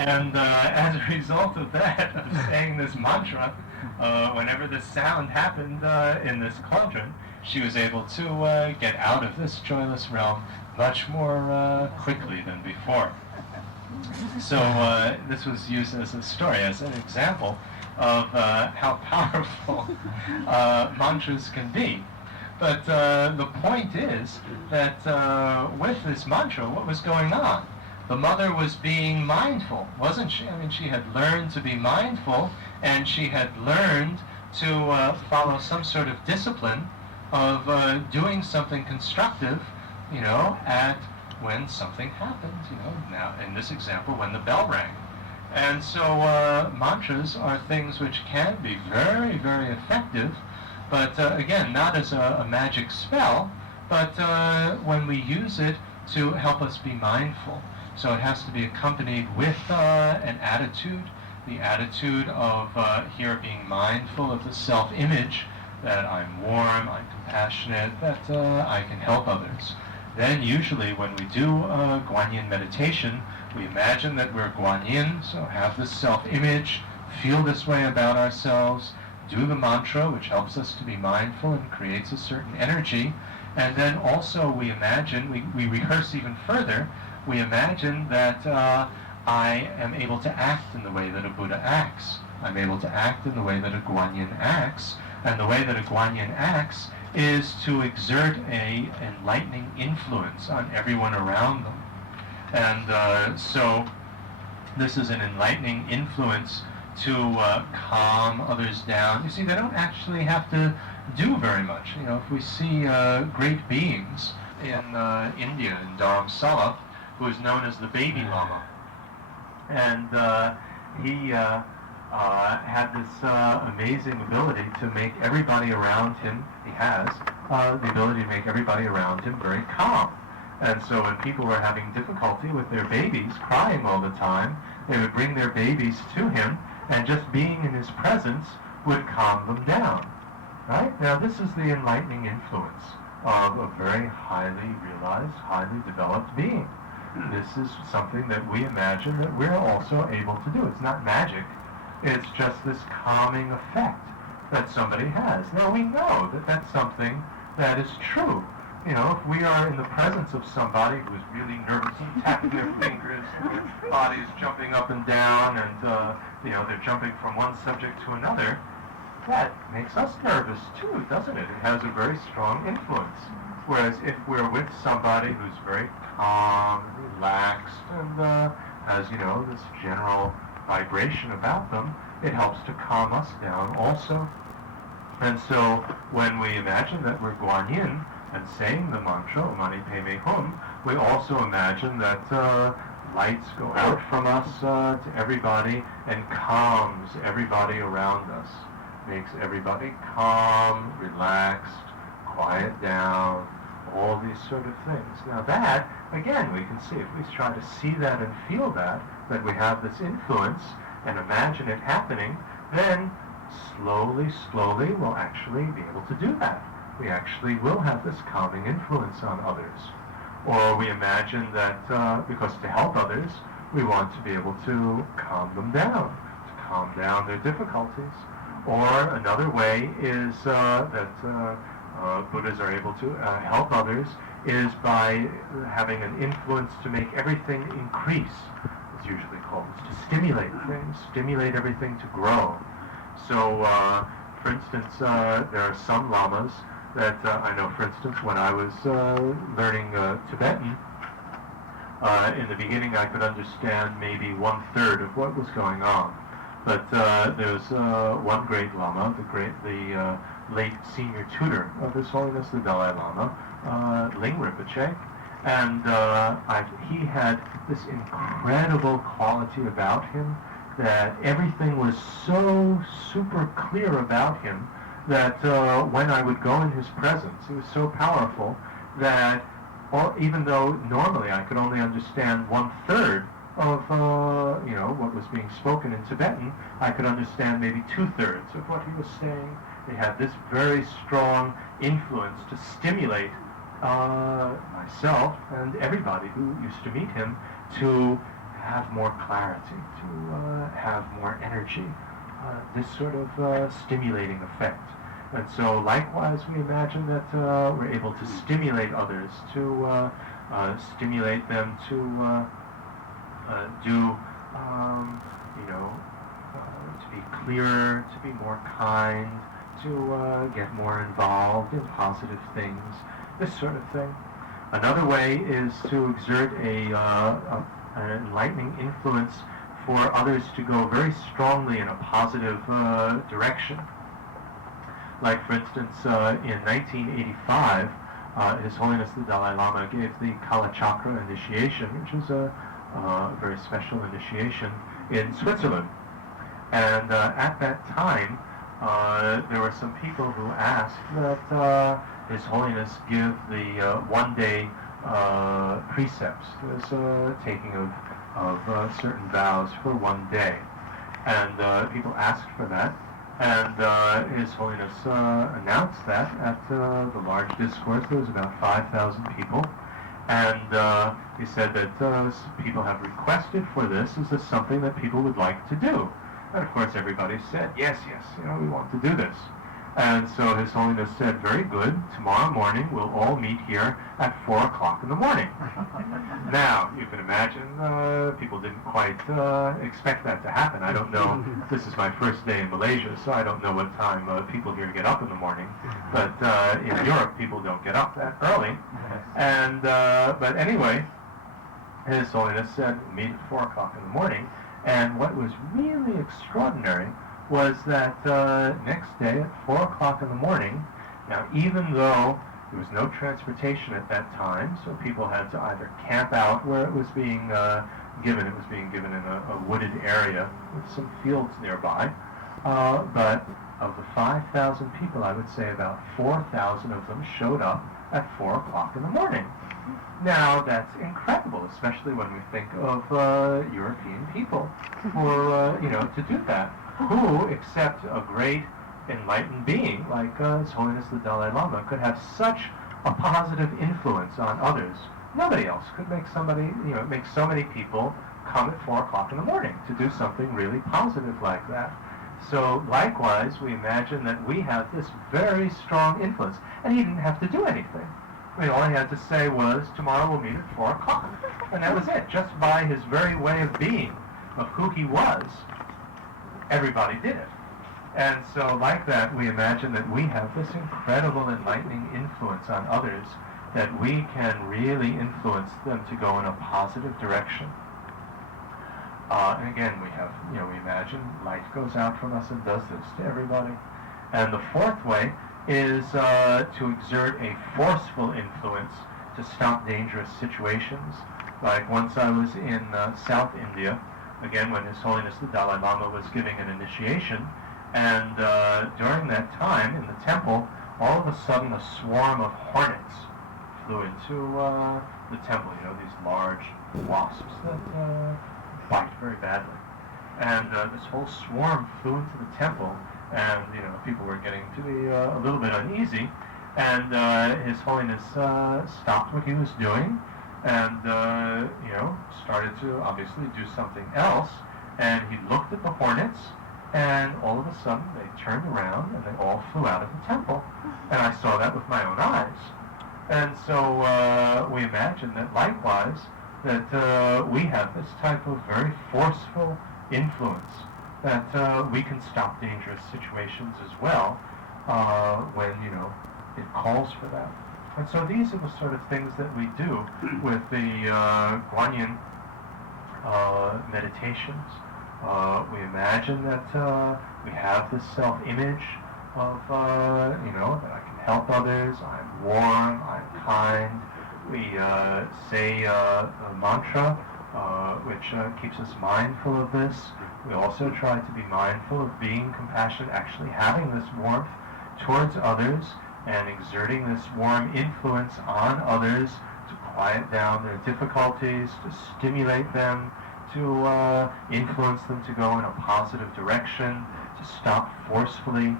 And as a result of that, of saying this mantra, whenever this sound happened in this cauldron, she was able to get out of this joyless realm much more quickly than before. So this was used as a story, as an example of how powerful mantras can be. But the point is that with this mantra, what was going on? The mother was being mindful, wasn't she? I mean, she had learned to be mindful, and she had learned to follow some sort of discipline of doing something constructive, at when something happened, now in this example, when the bell rang. And so mantras are things which can be very, very effective, but again, not as a magic spell, but when we use it to help us be mindful. So it has to be accompanied with an attitude, the attitude of here being mindful of the self-image, that I'm warm, I'm compassionate, that I can help others. Then usually when we do Guanyin meditation, we imagine that we're Guanyin, so have this self-image, feel this way about ourselves, do the mantra, which helps us to be mindful and creates a certain energy, and then also we imagine, we rehearse even further, we imagine that I am able to act in the way that a Buddha acts. I'm able to act in the way that a Guanyin acts, and the way that a Guanyin acts is to exert a enlightening influence on everyone around them. And so this is an enlightening influence to calm others down. You see, they don't actually have to do very much. If we see great beings in India, in Dharamsala, who is known as the baby lama, and he had this amazing ability to make everybody around him, he has the ability to make everybody around him very calm. And so when people were having difficulty with their babies, crying all the time, they would bring their babies to him, and just being in his presence would calm them down. Right? Now this is the enlightening influence of a very highly realized, highly developed being. This is something that we imagine that we're also able to do. It's not magic. It's just this calming effect that somebody has. Now we know that that's something that is true. If we are in the presence of somebody who's really nervous and tapping their fingers, their body's jumping up and down, and they're jumping from one subject to another, that makes us nervous too, doesn't it? It has a very strong influence. Whereas if we're with somebody who's very calm, relaxed, and has, this general vibration about them, it helps to calm us down also. And so when we imagine that we're Guanyin and saying the mantra, O Mani Padme Hum, we also imagine that lights go out from us to everybody and calms everybody around us. Makes everybody calm, relaxed, quiet down, all these sort of things. Now that, again, we can see, if we try to see that and feel that we have this influence and imagine it happening, then slowly, slowly we'll actually be able to do that. We actually will have this calming influence on others. Or we imagine that because to help others, we want to be able to calm them down, to calm down their difficulties. Or another way is that Buddhas are able to help others is by having an influence to make everything increase. It's usually called. It's to stimulate things, stimulate everything to grow. So, for instance, there are some lamas that I know, for instance, when I was learning Tibetan, in the beginning I could understand maybe 1/3 of what was going on. But there was one great Lama, the late senior tutor of His Holiness the Dalai Lama, Ling Rinpoche, and he had this incredible quality about him that everything was so super clear about him that when I would go in his presence, it was so powerful that even though normally I could only understand 1/3 of what was being spoken in Tibetan, I could understand maybe 2/3 of what he was saying. He had this very strong influence to stimulate myself and everybody who used to meet him to have more clarity, to have more energy, this sort of stimulating effect. And so likewise, we imagine that we're able to stimulate others, to stimulate them to do, to be clearer, to be more kind, to get more involved in positive things, this sort of thing. Another way is to exert an enlightening influence for others to go very strongly in a positive direction. Like, for instance, in 1985, His Holiness the Dalai Lama gave the Kala Chakra initiation, which is a very special initiation in Switzerland. And at that time, there were some people who asked that His Holiness give the one-day precepts. There's taking of certain vows for one day. And people asked for that. And His Holiness announced that at the large discourse. There was about 5,000 people. And he said that people have requested for this. Is this something that people would like to do? And of course everybody said, yes, we want to do this. And so His Holiness said, very good, tomorrow morning we'll all meet here at 4 o'clock in the morning. Now, you can imagine people didn't quite expect that to happen. I don't know, this is my first day in Malaysia, so I don't know what time people here get up in the morning. But in Europe, people don't get up that early. And but anyway, His Holiness said, we'll meet at 4 o'clock in the morning. And what was really extraordinary was that next day at 4 o'clock in the morning, now even though there was no transportation at that time, so people had to either camp out where it was being given. It was being given in a wooded area with some fields nearby. But of the 5,000 people, I would say about 4,000 of them showed up at 4 o'clock in the morning. Now, that's incredible, especially when we think of European people for, to do that. Who, except a great enlightened being like His Holiness the Dalai Lama, could have such a positive influence on others? Nobody else could make make so many people come at 4 o'clock in the morning to do something really positive like that. So likewise, we imagine that we have this very strong influence, and he didn't have to do anything. I mean, all he had to say was, tomorrow we'll meet at 4 o'clock. And that was it. Just by his very way of being, of who he was, everybody did it. And so like that, we imagine that we have this incredible enlightening influence on others, that we can really influence them to go in a positive direction. And again, we have, we imagine light goes out from us and does this to everybody. And the fourth way is to exert a forceful influence to stop dangerous situations. Like once I was in South India, again when His Holiness the Dalai Lama was giving an initiation, and during that time in the temple, all of a sudden a swarm of hornets flew into the temple, these large wasps that bite very badly. And this whole swarm flew into the temple, and people were getting to be a little bit uneasy, and His Holiness stopped what he was doing, and started to obviously do something else, and he looked at the hornets, and all of a sudden they turned around and they all flew out of the temple, and I saw that with my own eyes. And so we imagine that likewise that we have this type of very forceful influence, that we can stop dangerous situations as well when it calls for that. And so these are the sort of things that we do with the Guanyin meditations. We imagine that we have this self-image of, that I can help others, I'm warm, I'm kind. We say a mantra which keeps us mindful of this. We also try to be mindful of being compassionate, actually having this warmth towards others, and exerting this warm influence on others to quiet down their difficulties, to stimulate them, to influence them to go in a positive direction, to stop forcefully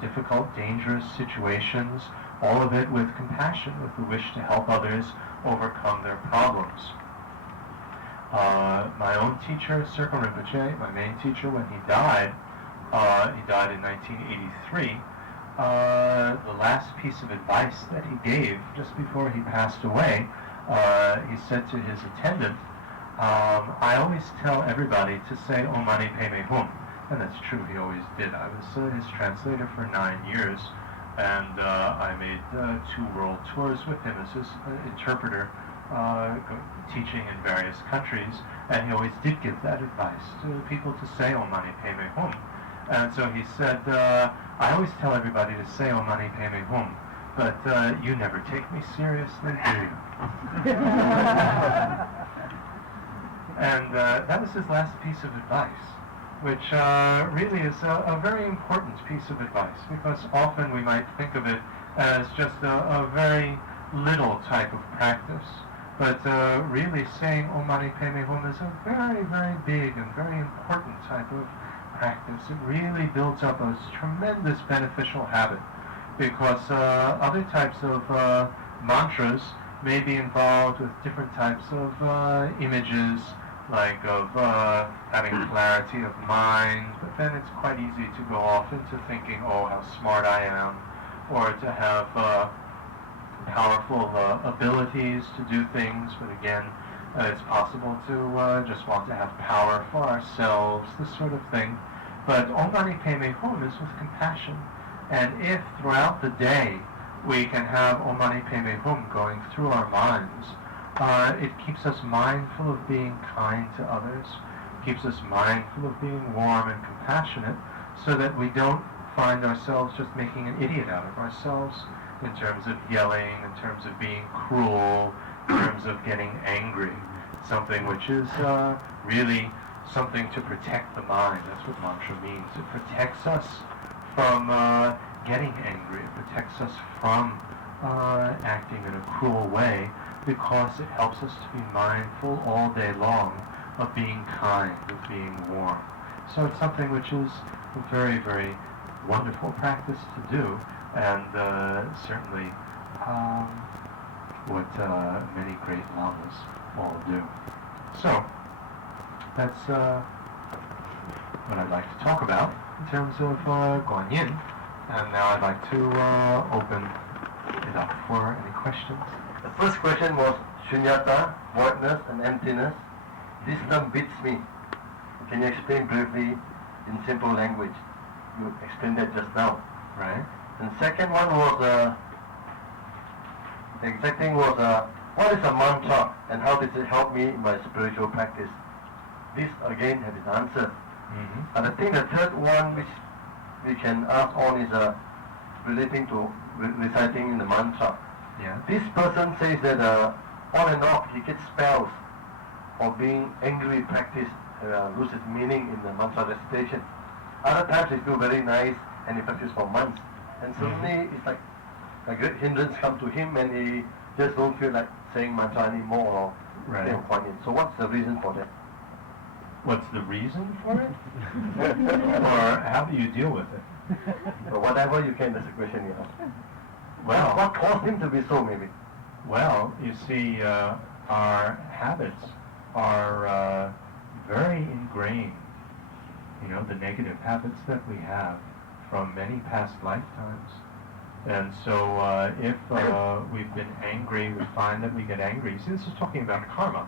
difficult, dangerous situations, all of it with compassion, with the wish to help others overcome their problems. My own teacher, Circle Rinpoche, my main teacher, when he died in 1983. The last piece of advice that he gave just before he passed away, he said to his attendant, I always tell everybody to say Om Mani Padme Hum. And that's true, he always did. I was his translator for 9 years, and I made 2 world tours with him as his interpreter, teaching in various countries, and he always did give that advice to people to say Om Mani Padme Hum. And so he said, I always tell everybody to say Om Mani Padme Hum, but you never take me seriously, do you? And that was his last piece of advice, which really is a very important piece of advice, because often we might think of it as just a very little type of practice. But really saying Om Mani Padme Hum is a very, very big and very important type of practice. It really builds up a tremendous beneficial habit, because other types of mantras may be involved with different types of images, like of having clarity of mind, but then it's quite easy to go off into thinking, oh, how smart I am, or to have powerful abilities to do things, but again, it's possible to just want to have power for ourselves, this sort of thing. But Om Mani Padme Hum is with compassion, and if throughout the day we can have Om Mani Padme Hum going through our minds, it keeps us mindful of being kind to others, keeps us mindful of being warm and compassionate, so that we don't find ourselves just making an idiot out of ourselves in terms of yelling, in terms of being cruel, in terms of getting angry, something which is really something to protect the mind. That's what mantra means. It protects us from getting angry. It protects us from acting in a cruel way, because it helps us to be mindful all day long of being kind, of being warm. So it's something which is a very, very wonderful practice to do, and certainly what many great lamas all do. So that's what I'd like to talk about in terms of Guanyin, and now I'd like to open it up for any questions. The first question was shunyata, voidness and emptiness. This term beats me. Can you explain briefly in simple language? You explained that just now. Right. And second one was, the exact thing was, what is a mantra and how does it help me in my spiritual practice? This again has been answered. Mm-hmm. And I think the third one which we can ask on is relating to reciting in the mantra. Yeah. This person says that on and off he gets spells of being angry practice loses meaning in the mantra recitation. Other times he feels very nice and he practices for months. And suddenly it's like a great hindrance come to him and he just don't feel like saying mantra anymore or Right. So what's the reason for that? What's the reason for it? Or how do you deal with it? So whatever you can, that's the question you ask. Well, What caused him to be so maybe? Well, you see, our habits are very ingrained. You know, the negative habits that we have from many past lifetimes. And so if we've been angry, we find that we get angry. See, this is talking about karma.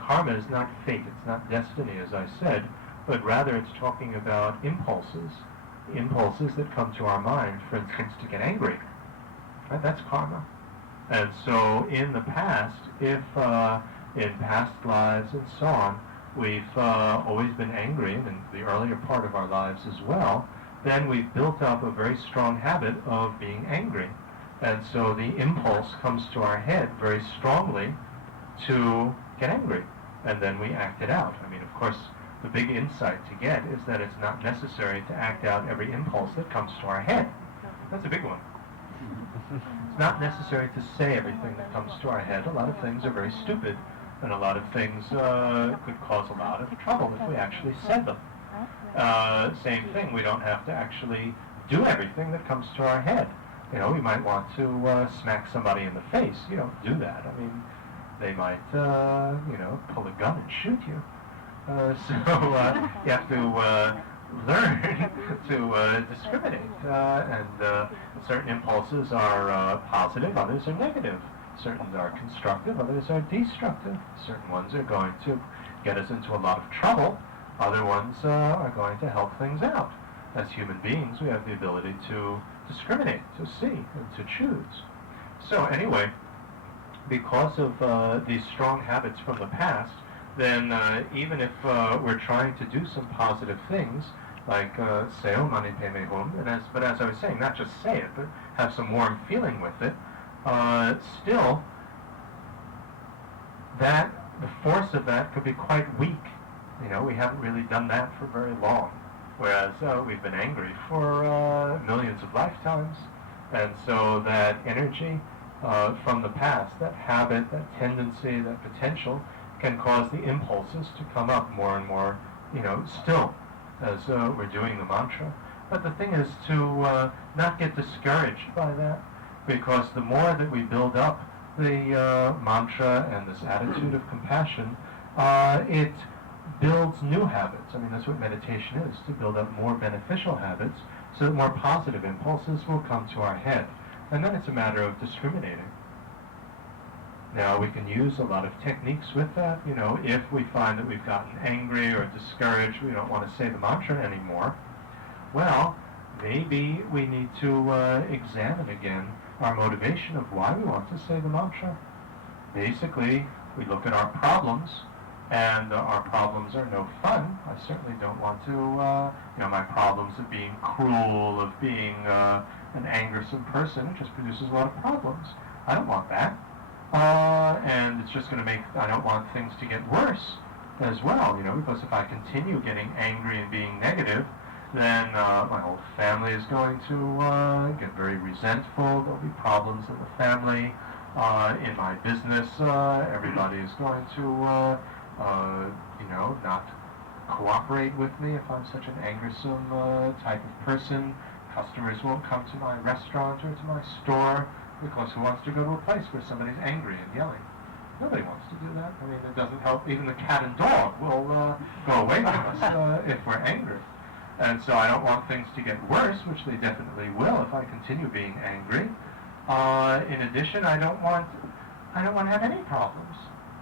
Karma is not fate, it's not destiny, as I said, but rather it's talking about impulses that come to our mind, for instance, to get angry. Right? That's karma. And so in the past, if in past lives and so on, we've always been angry, and in the earlier part of our lives as well, then we've built up a very strong habit of being angry. And so the impulse comes to our head very strongly to get angry, and then we act it out. I mean, of course, the big insight to get is that it's not necessary to act out every impulse that comes to our head. That's a big one. It's not necessary to say everything that comes to our head. A lot of things are very stupid, and a lot of things could cause a lot of trouble if we actually said them. Same thing, we don't have to actually do everything that comes to our head. You know, we might want to smack somebody in the face. You don't do that. I mean, They might, pull a gun and shoot you. So you have to learn to discriminate. And certain impulses are positive, others are negative. Certain are constructive, others are destructive. Certain ones are going to get us into a lot of trouble. Other ones are going to help things out. As human beings, we have the ability to discriminate, to see, and to choose. So anyway, because of these strong habits from the past, then even if we're trying to do some positive things, like say Om Mani Padme Hum, but as I was saying, not just say it, but have some warm feeling with it, still, the force of that could be quite weak. We haven't really done that for very long, whereas we've been angry for millions of lifetimes, and so that energy from the past, that habit, that tendency, that potential, can cause the impulses to come up more and more, still, as we're doing the mantra. But the thing is to not get discouraged by that, because the more that we build up the mantra and this attitude of compassion, it builds new habits. I mean, that's what meditation is, to build up more beneficial habits so that more positive impulses will come to our head. And then it's a matter of discriminating. Now, we can use a lot of techniques with that. If we find that we've gotten angry or discouraged, we don't want to say the mantra anymore, well, maybe we need to examine again our motivation of why we want to say the mantra. Basically, we look at our problems, and our problems are no fun. I certainly don't want to, my problems of being cruel, of being an angersome person, it just produces a lot of problems. I don't want that. And it's just going to I don't want things to get worse as well, because if I continue getting angry and being negative, then my whole family is going to get very resentful. There'll be problems in the family. In my business, everybody is going to, not cooperate with me if I'm such an angersome type of person. Customers won't come to my restaurant or to my store, because who wants to go to a place where somebody's angry and yelling? Nobody wants to do that. I mean, it doesn't help. Even the cat and dog will go away from us if we're angry. And so I don't want things to get worse, which they definitely will if I continue being angry. In addition, I don't want to have any problems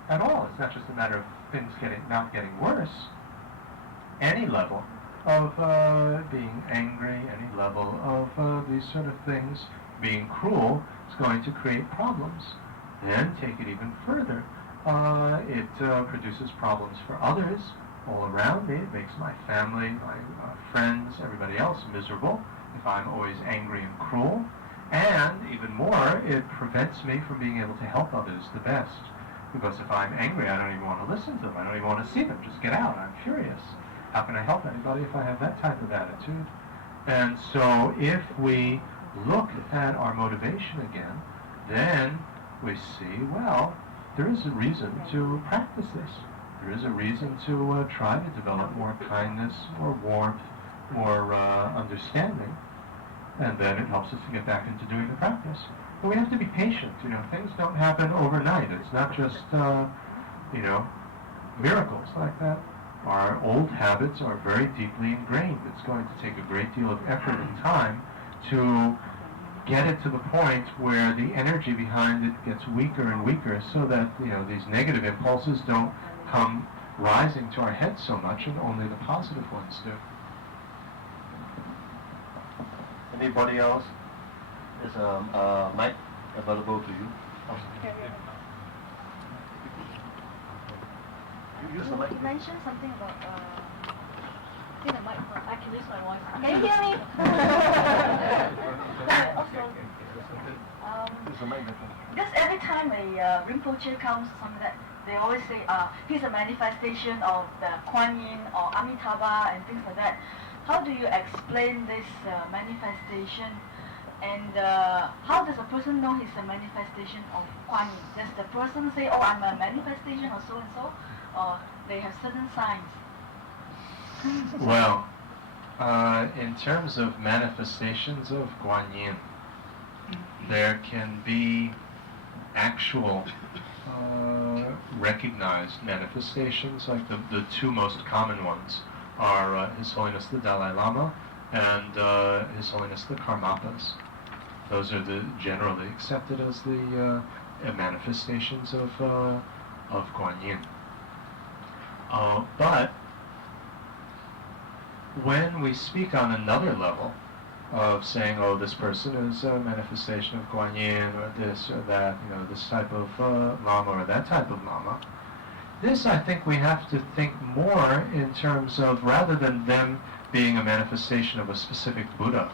at all. It's not just a matter of things not getting worse. Any level of being angry, any level of these sort of things, being cruel, is going to create problems. Then take it even further. It produces problems for others all around me. It makes my family, my friends, everybody else miserable if I'm always angry and cruel. And even more, it prevents me from being able to help others the best. Because if I'm angry, I don't even want to listen to them. I don't even want to see them. Just get out. I'm furious. How can I help anybody if I have that type of attitude? And so if we look at our motivation again, then we see, well, there is a reason to practice this. There is a reason to try to develop more kindness, more warmth, more understanding. And then it helps us to get back into doing the practice. But we have to be patient. Things don't happen overnight. It's not just, miracles like that. Our old habits are very deeply ingrained. It's going to take a great deal of effort and time to get it to the point where the energy behind it gets weaker and weaker, so that these negative impulses don't come rising to our heads so much, and only the positive ones do. Anybody else? There's a mic available to you. Use the mic. You mentioned something about the mic. I can use my voice. Can you hear me? Because every time a Rinpoche comes, something that they always say, he's a manifestation of the Kuan Yin or Amitabha and things like that. How do you explain this manifestation? And how does a person know he's a manifestation of Kuan Yin? Does the person say, oh, I'm a manifestation of so and so? Or they have certain signs? Well, in terms of manifestations of Guan Yin, there can be actual recognized manifestations. Like the two most common ones are His Holiness the Dalai Lama and His Holiness the Karmapas. Those are the generally accepted as the manifestations of Guan Yin. But when we speak on another level of saying, oh, this person is a manifestation of Guan Yin, or this or that, this type of Lama or that type of Lama, this I think we have to think more in terms of, rather than them being a manifestation of a specific Buddha,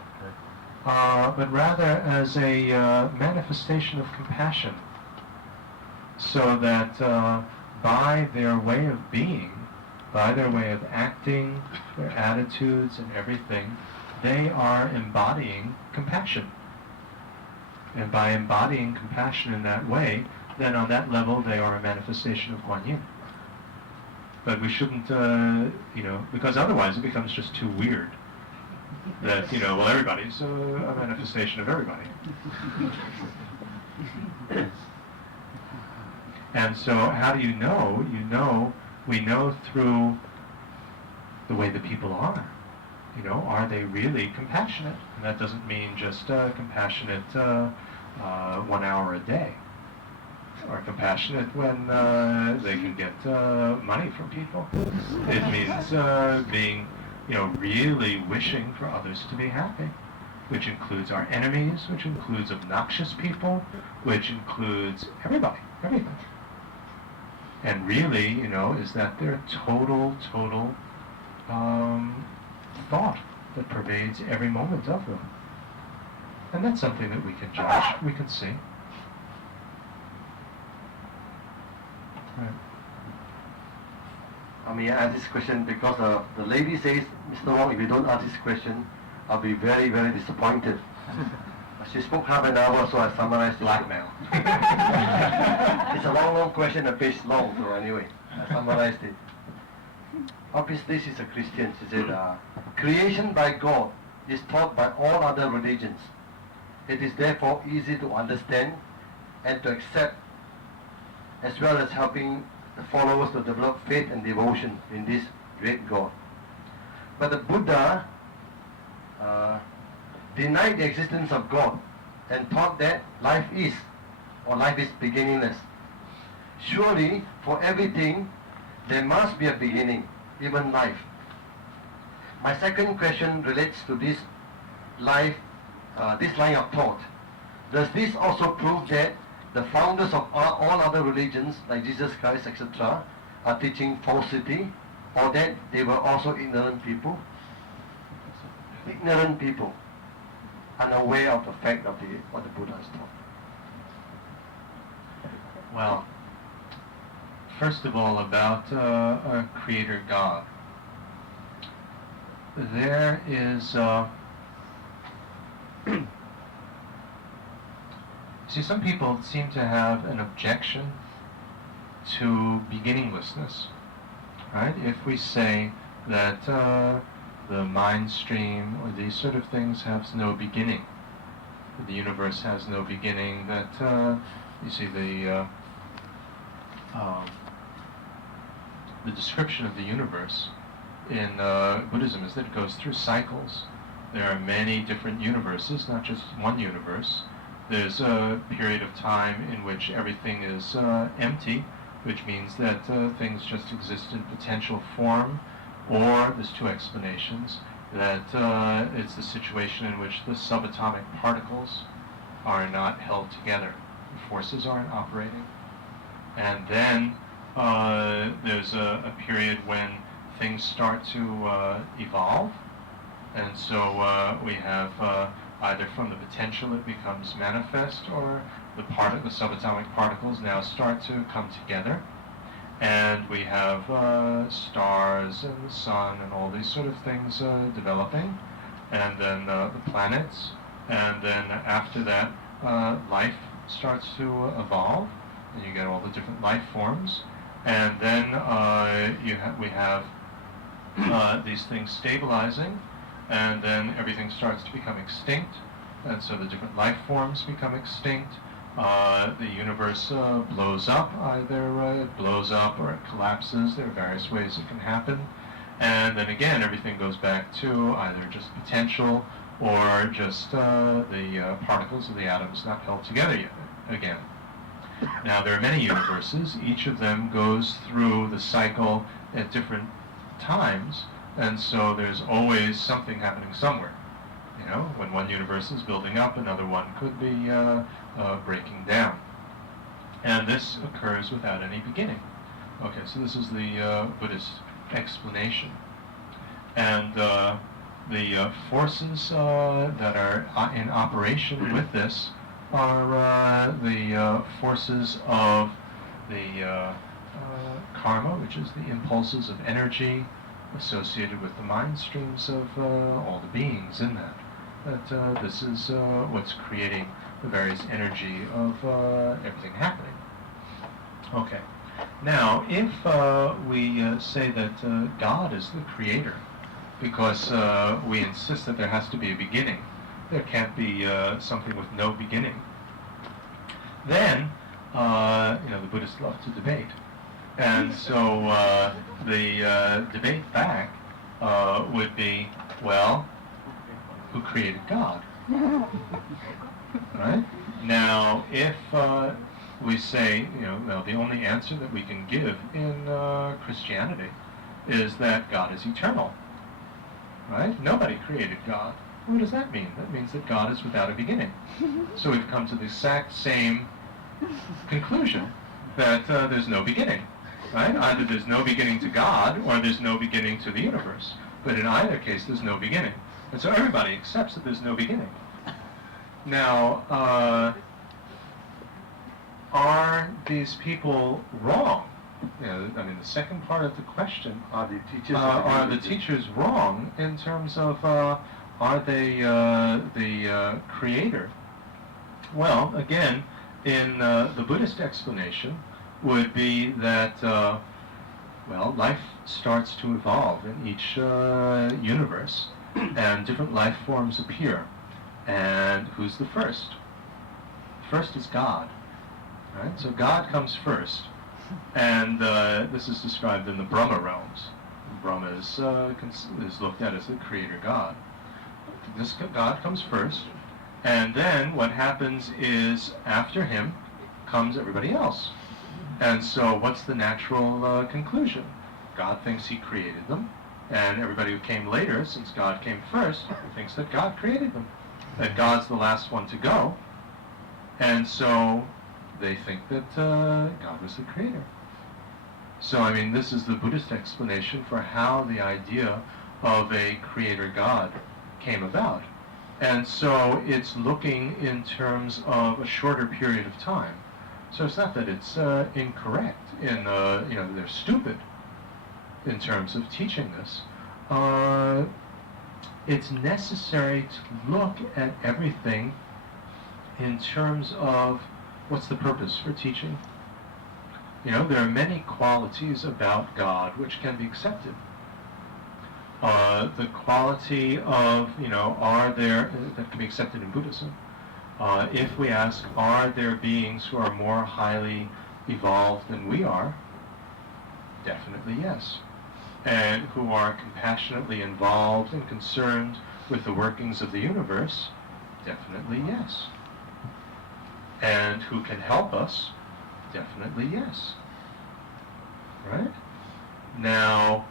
but rather as a manifestation of compassion, so that by their way of being, by their way of acting, their attitudes and everything, they are embodying compassion. And by embodying compassion in that way, then on that level they are a manifestation of Guan Yin. But we shouldn't, because otherwise it becomes just too weird. That, well, everybody's a manifestation of everybody. And so how do you know? We know through the way the people are. Are they really compassionate? And that doesn't mean just compassionate 1 hour a day, or compassionate when they can get money from people. It means being, really wishing for others to be happy, which includes our enemies, which includes obnoxious people, which includes everybody, everything. And really, is that their total thought that pervades every moment of them. And that's something that we can judge, we can see. Right. I mean, I ask this question because the lady says, Mr. Wong, if you don't ask this question, I'll be very, very disappointed. She spoke half an hour, so I summarized it. Blackmail. It's a long question, a page long, so anyway, I summarized it. Obviously, she's a Christian. She said, creation by God is taught by all other religions. It is therefore easy to understand and to accept, as well as helping the followers to develop faith and devotion in this great God. But the Buddha denied the existence of God and taught that life is beginningless. Surely, for everything, there must be a beginning, even life. My second question relates to this line of thought. Does this also prove that the founders of all other religions, like Jesus Christ, etc., are teaching falsity, or that they were also ignorant people? Ignorant people, unaware of the fact of what the Buddha has taught. Well, first of all, about a creator God. There is, see, some people seem to have an objection to beginninglessness, right? If we say that the mind stream or these sort of things have no beginning, the universe has no beginning, that, you see, the description of the universe in Buddhism is that it goes through cycles. There are many different universes, not just one universe. There's a period of time in which everything is empty, which means that things just exist in potential form, or there's two explanations, that it's the situation in which the subatomic particles are not held together, the forces aren't operating. And then there's a period when things start to evolve, and so we have either from the potential it becomes manifest, or the subatomic particles now start to come together, and we have stars and the sun and all these sort of things developing, and then the planets, and then after that life starts to evolve, and you get all the different life forms, and then we have these things stabilizing, and then everything starts to become extinct, and so the different life forms become extinct, the universe blows up. Either it blows up or it collapses. There are various ways it can happen. And then again, everything goes back to either just potential or just the particles of the atoms not held together yet, again. Now, there are many universes. Each of them goes through the cycle at different times, and so there's always something happening somewhere. You know, when one universe is building up, another one could be breaking down. And this occurs without any beginning. Okay, so this is the Buddhist explanation. And the forces that are in operation with this are the forces of the karma, which is the impulses of energy associated with the mind streams of all the beings in that. That this is what's creating the various energy of everything happening. Okay. Now, if we say that God is the creator, because we insist that there has to be a beginning, there can't be something with no beginning, then, the Buddhists love to debate. And so the debate back would be, well, who created God? Right? Now, if we say, well, the only answer that we can give in Christianity is that God is eternal. Right? Nobody created God. What does that mean? That means that God is without a beginning. So we've come to the exact same conclusion that there's no beginning. Right? Either there's no beginning to God or there's no beginning to the universe. But in either case, there's no beginning. And so everybody accepts that there's no beginning. Now, are these people wrong? The second part of the question, are the teachers wrong in terms of are they the creator? Well, again, in the Buddhist explanation would be that life starts to evolve in each universe, and different life forms appear. And who's the first? First is God. Right? So God comes first. And this is described in the Brahma realms. Brahma is looked at as the creator God. This God comes first, and then what happens is after him comes everybody else. And so what's the natural conclusion? God thinks he created them, and everybody who came later, since God came first, thinks that God created them, that God's the last one to go, and so they think that God was the creator. So, this is the Buddhist explanation for how the idea of a creator God came about. And so it's looking in terms of a shorter period of time. So it's not that it's incorrect in, they're stupid in terms of teaching this. It's necessary to look at everything in terms of what's the purpose for teaching. There are many qualities about God which can be accepted. The quality of, are there, that can be accepted in Buddhism. If we ask, are there beings who are more highly evolved than we are? Definitely yes. And who are compassionately involved and concerned with the workings of the universe? Definitely yes. And who can help us? Definitely yes. Right? Now,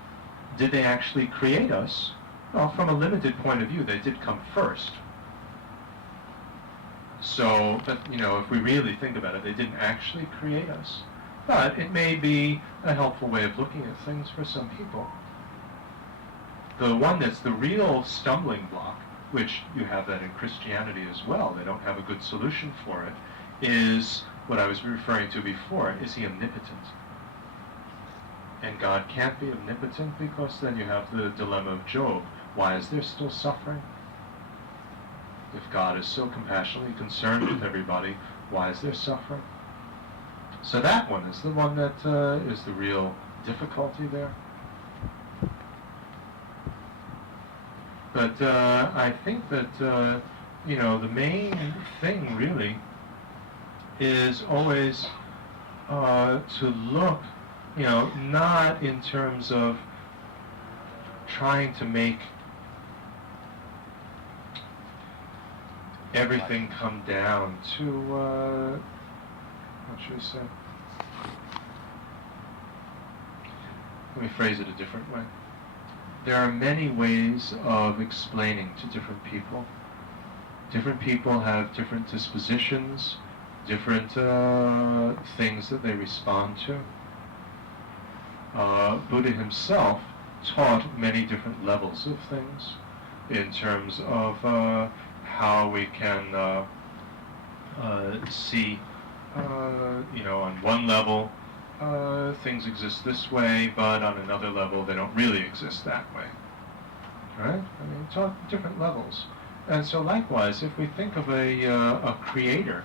did they actually create us? Well, from a limited point of view, they did come first. So, but, if we really think about it, they didn't actually create us. But it may be a helpful way of looking at things for some people. The one that's the real stumbling block, which you have that in Christianity as well, they don't have a good solution for it, is what I was referring to before. Is he omnipotent? And God can't be omnipotent because then you have the dilemma of Job. Why is there still suffering? If God is so compassionately concerned with everybody, why is there suffering? So that one is the one that is the real difficulty there. But I think that, the main thing really is always to look, not in terms of trying to make everything come down to, what should we say? Let me phrase it a different way. There are many ways of explaining to different people. Different people have different dispositions, different things that they respond to. Buddha himself taught many different levels of things in terms of how we can see, on one level things exist this way, but on another level they don't really exist that way. Right? I mean, taught different levels. And so likewise, if we think of a creator,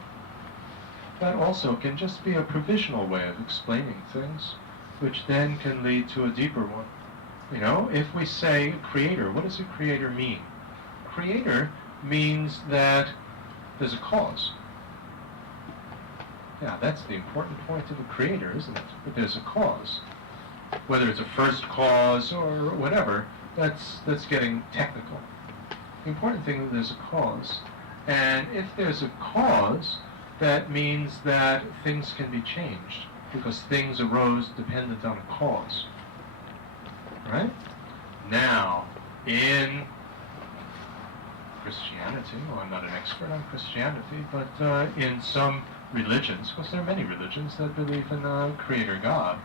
that also can just be a provisional way of explaining things, which then can lead to a deeper one. If we say creator, what does a creator mean? Creator means that there's a cause. Yeah, that's the important point of a creator, isn't it? That there's a cause. Whether it's a first cause or whatever, that's getting technical. The important thing is there's a cause. And if there's a cause, that means that things can be changed, because things arose dependent on a cause. Right? Now, in Christianity, well, I'm not an expert on Christianity, but in some religions, because there are many religions that believe in a creator God,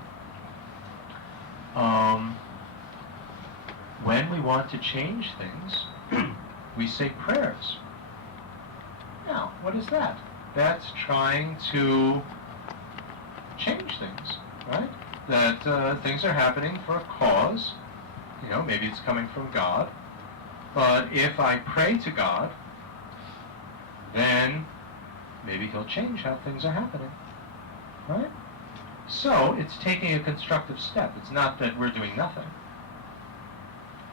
when we want to change things, we say prayers. Now, what is that? That's trying to change things, right? That things are happening for a cause. Maybe it's coming from God. But if I pray to God, then maybe he'll change how things are happening, right? So it's taking a constructive step. It's not that we're doing nothing,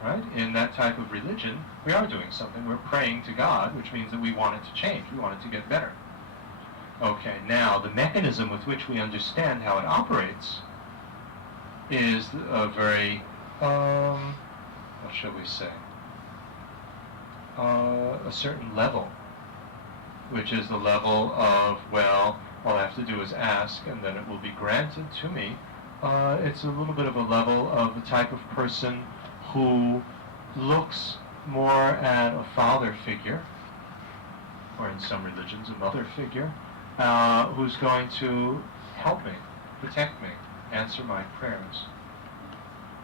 right? In that type of religion, we are doing something. We're praying to God, which means that we want it to change. We want it to get better. Okay, now the mechanism with which we understand how it operates is a very, what shall we say, a certain level, which is the level of, well, all I have to do is ask and then it will be granted to me. It's a little bit of a level of the type of person who looks more at a father figure, or in some religions a mother figure, who's going to help me, protect me, answer my prayers.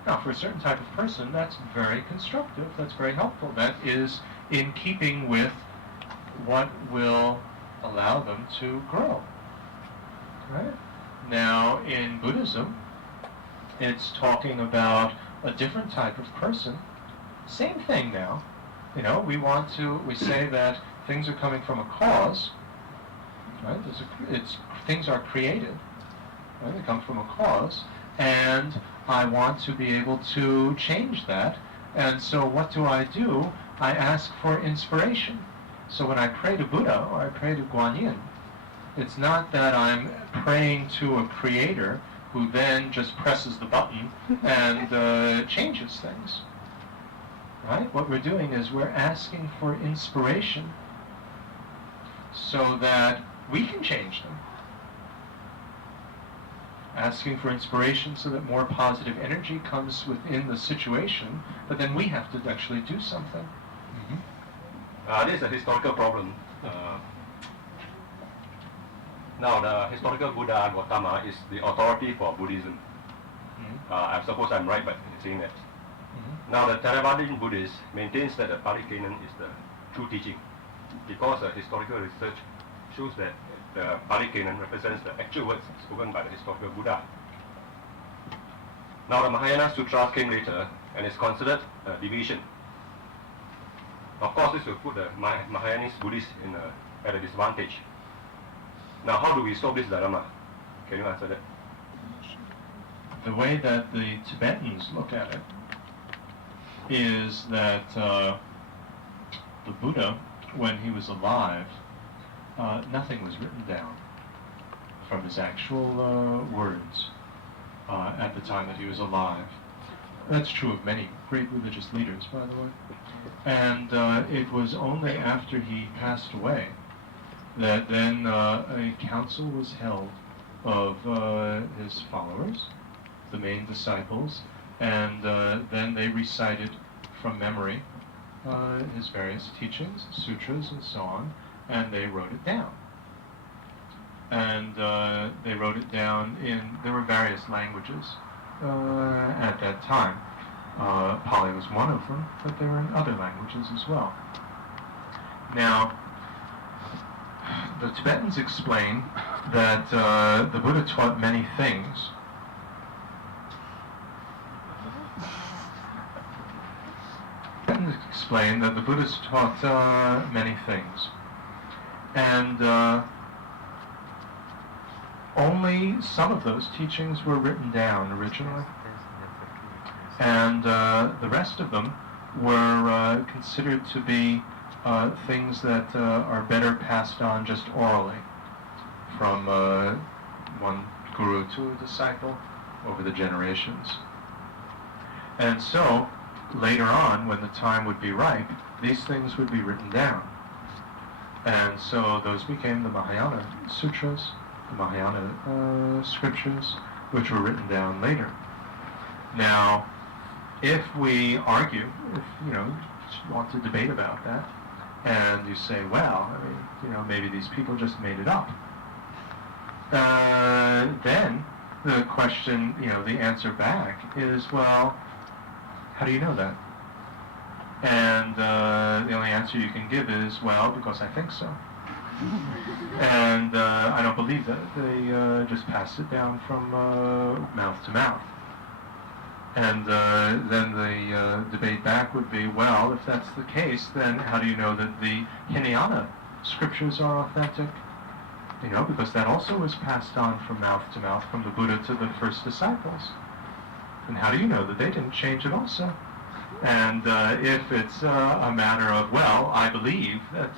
Now, for a certain type of person, that's very constructive, that's very helpful. That is in keeping with what will allow them to grow. Right? Now, in Buddhism, it's talking about a different type of person. Same thing now. We say that things are coming from a cause. Right? Things are created. Right? They come from a cause. And I want to be able to change that. And so what do? I ask for inspiration. So when I pray to Buddha or I pray to Guanyin, it's not that I'm praying to a creator who then just presses the button and changes things. Right? What we're doing is we're asking for inspiration so that we can change them. Asking for inspiration so that more positive energy comes within the situation, but then we have to actually do something. This is a historical problem. Now, the historical Buddha Gautama is the authority for Buddhism. I suppose I'm right by saying that. Now, the Theravadan Buddhist maintains that the Pali Canon is the true teaching, because historical research shows that the Pali Canon represents the actual words spoken by the historical Buddha. Now, the Mahayana Sutras came later and is considered a deviation. Of course, this will put the Mahayanist Buddhists at a disadvantage. Now, how do we solve this dilemma? Can you answer that? The way that the Tibetans look at it is that the Buddha, when he was alive, nothing was written down. from his actual words at the time that he was alive. That's true of many great religious leaders, by the way. And it was only after he passed away that then a council was held of his followers, the main disciples, and then they recited from memory his various teachings, sutras, and so on, and they wrote it down. And they wrote it down there were various languages at that time. Pali was one of them, but there were in other languages as well. Now, the Tibetans explain that the Buddha taught many things. Tibetans explain that the Buddha taught many things. And only some of those teachings were written down originally. And the rest of them were considered to be things that are better passed on just orally from one guru to a disciple over the generations. And so, later on, when the time would be ripe, these things would be written down. And so those became the Mahayana Sutras, the Mahayana scriptures, which were written down later. Now, if we argue, if you want to debate about that, and you say, well, I mean, maybe these people just made it up, then the question, the answer back is, well, how do you know that? And the only answer you can give is, well, because I think so. And I don't believe that. They just passed it down from mouth to mouth. And then the debate back would be, well, if that's the case, then how do you know that the Hinayana scriptures are authentic? Because that also was passed on from mouth to mouth from the Buddha to the first disciples. And how do you know that they didn't change it also? And if it's a matter of, well, I believe that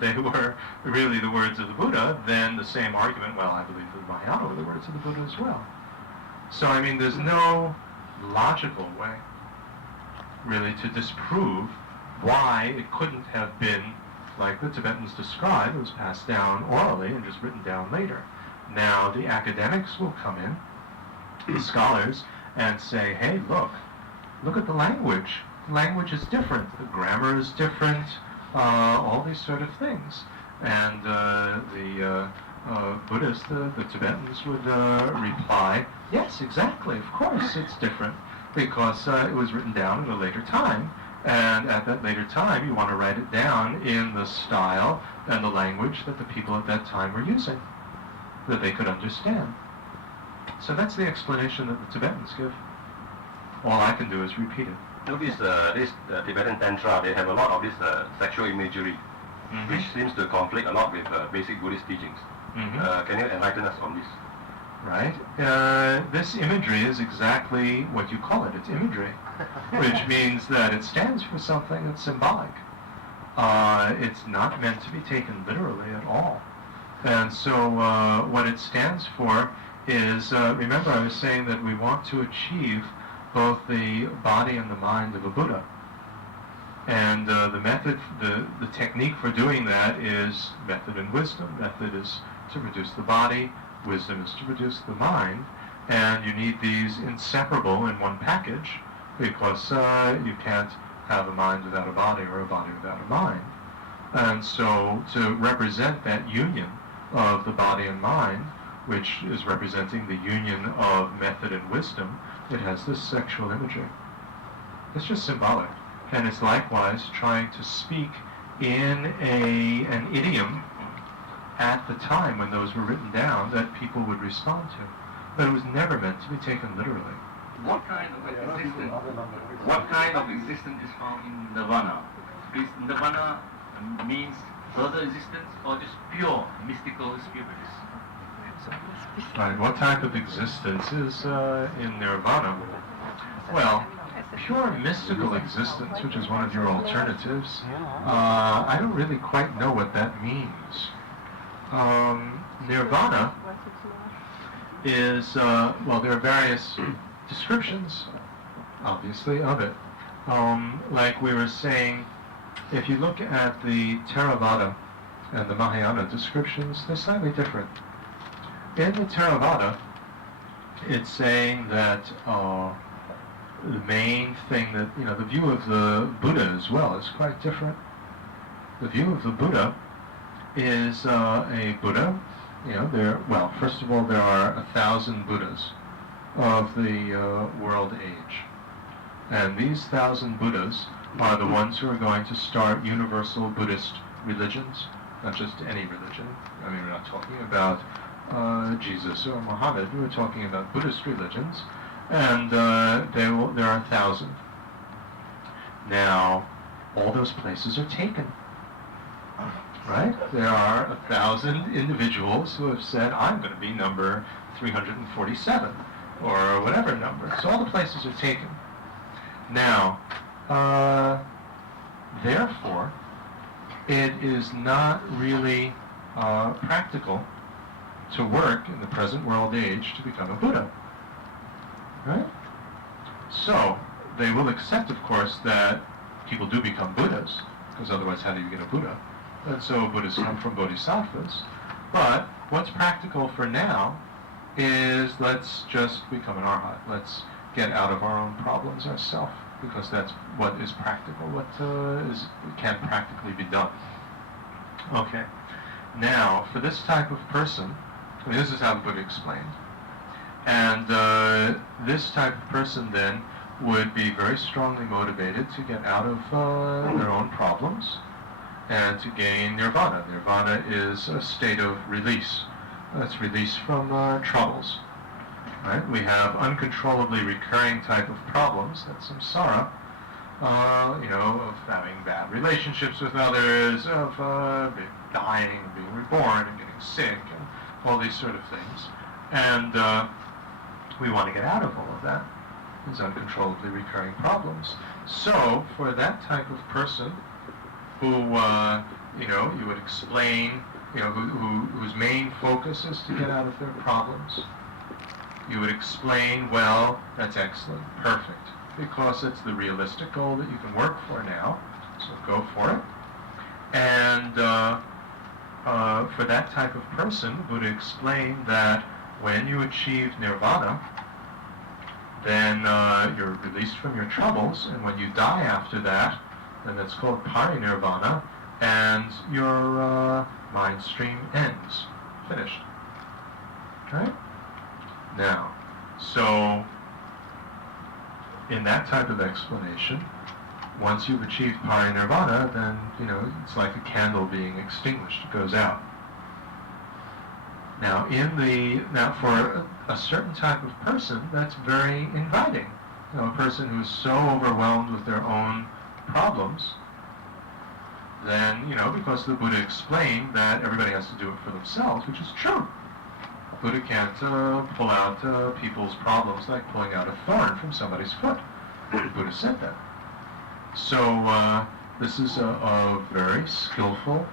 they were really the words of the Buddha, then the same argument, well, I believe that the Mahayana were the words of the Buddha as well. So, I mean, there's no logical way, really, to disprove why it couldn't have been like the Tibetans describe. It was passed down orally and just written down later. Now, the academics will come in, the scholars, and say, hey, look at the language. The language is different. The grammar is different. All these sort of things. And the Buddhists, the Tibetans would reply, yes, exactly, of course it's different, because it was written down at a later time. And at that later time, you want to write it down in the style and the language that the people at that time were using, that they could understand. So that's the explanation that the Tibetans give. All I can do is repeat it. Notice this Tibetan Tantra, they have a lot of this sexual imagery, which seems to conflict a lot with basic Buddhist teachings. Can you enlighten us on this? Right. This imagery is exactly what you call it. It's imagery, which means that it stands for something that's symbolic. It's not meant to be taken literally at all. And so what it stands for is, remember I was saying that we want to achieve both the body and the mind of a Buddha. And the method, the technique for doing that is method and wisdom. Method is to reduce the body, wisdom is to reduce the mind, and you need these inseparable in one package, because you can't have a mind without a body or a body without a mind. And so to represent that union of the body and mind, which is representing the union of method and wisdom, it has this sexual imagery. It's just symbolic. And it's likewise trying to speak in an idiom at the time when those were written down that people would respond to. But it was never meant to be taken literally. What kind of existence is found in Nirvana? Is Nirvana means further existence or just pure mystical experience? Right. What type of existence is in Nirvana? Well, pure mystical existence, which is one of your alternatives, I don't really quite know what that means. Nirvana is, well, there are various descriptions, obviously, of it. Like we were saying, if you look at the Theravada and the Mahayana descriptions, they're slightly different. In the Theravada, it's saying that the main thing that, the view of the Buddha as well is quite different. The view of the Buddha is a Buddha, first of all, there are 1,000 Buddhas of the world age. And these 1,000 Buddhas are the ones who are going to start universal Buddhist religions, not just any religion. I mean, we're not talking about Jesus or Muhammad, we're talking about Buddhist religions, and there are 1,000. Now, all those places are taken, right? There are 1,000 individuals who have said, I'm going to be number 347, or whatever number. So all the places are taken. Now, therefore, it is not really practical to work in the present world age to become a Buddha, right? So, they will accept, of course, that people do become Buddhas, because otherwise how do you get a Buddha? And so Buddhas come from bodhisattvas. But what's practical for now is let's just become an arhat. Let's get out of our own problems ourselves, because that's what is practical, what can practically be done. Okay. Now, for this type of person, this is how the Buddha explained. And this type of person then would be very strongly motivated to get out of their own problems and to gain nirvana. Nirvana is a state of release. That's release from troubles. Right? We have uncontrollably recurring type of problems, that's samsara, of having bad relationships with others, of dying, being reborn, and getting sick, and all these sort of things. And we want to get out of all of that, these uncontrollably recurring problems. So, for that type of person who, you would explain, whose main focus is to get out of their problems, you would explain, well, that's excellent, perfect, because it's the realistic goal that you can work for now, so go for it. And for that type of person, Buddha explained that when you achieve nirvana, then you're released from your troubles, and when you die after that, then that's called parinirvana, and your mind stream ends, finished. Right? Now, so in that type of explanation, once you've achieved parinirvana, then, it's like a candle being extinguished, it goes out. Now, for a certain type of person, that's very inviting. A person who's so overwhelmed with their own problems, then, because the Buddha explained that everybody has to do it for themselves, which is true. Buddha can't pull out people's problems like pulling out a thorn from somebody's foot. The Buddha said that. So this is a very skillful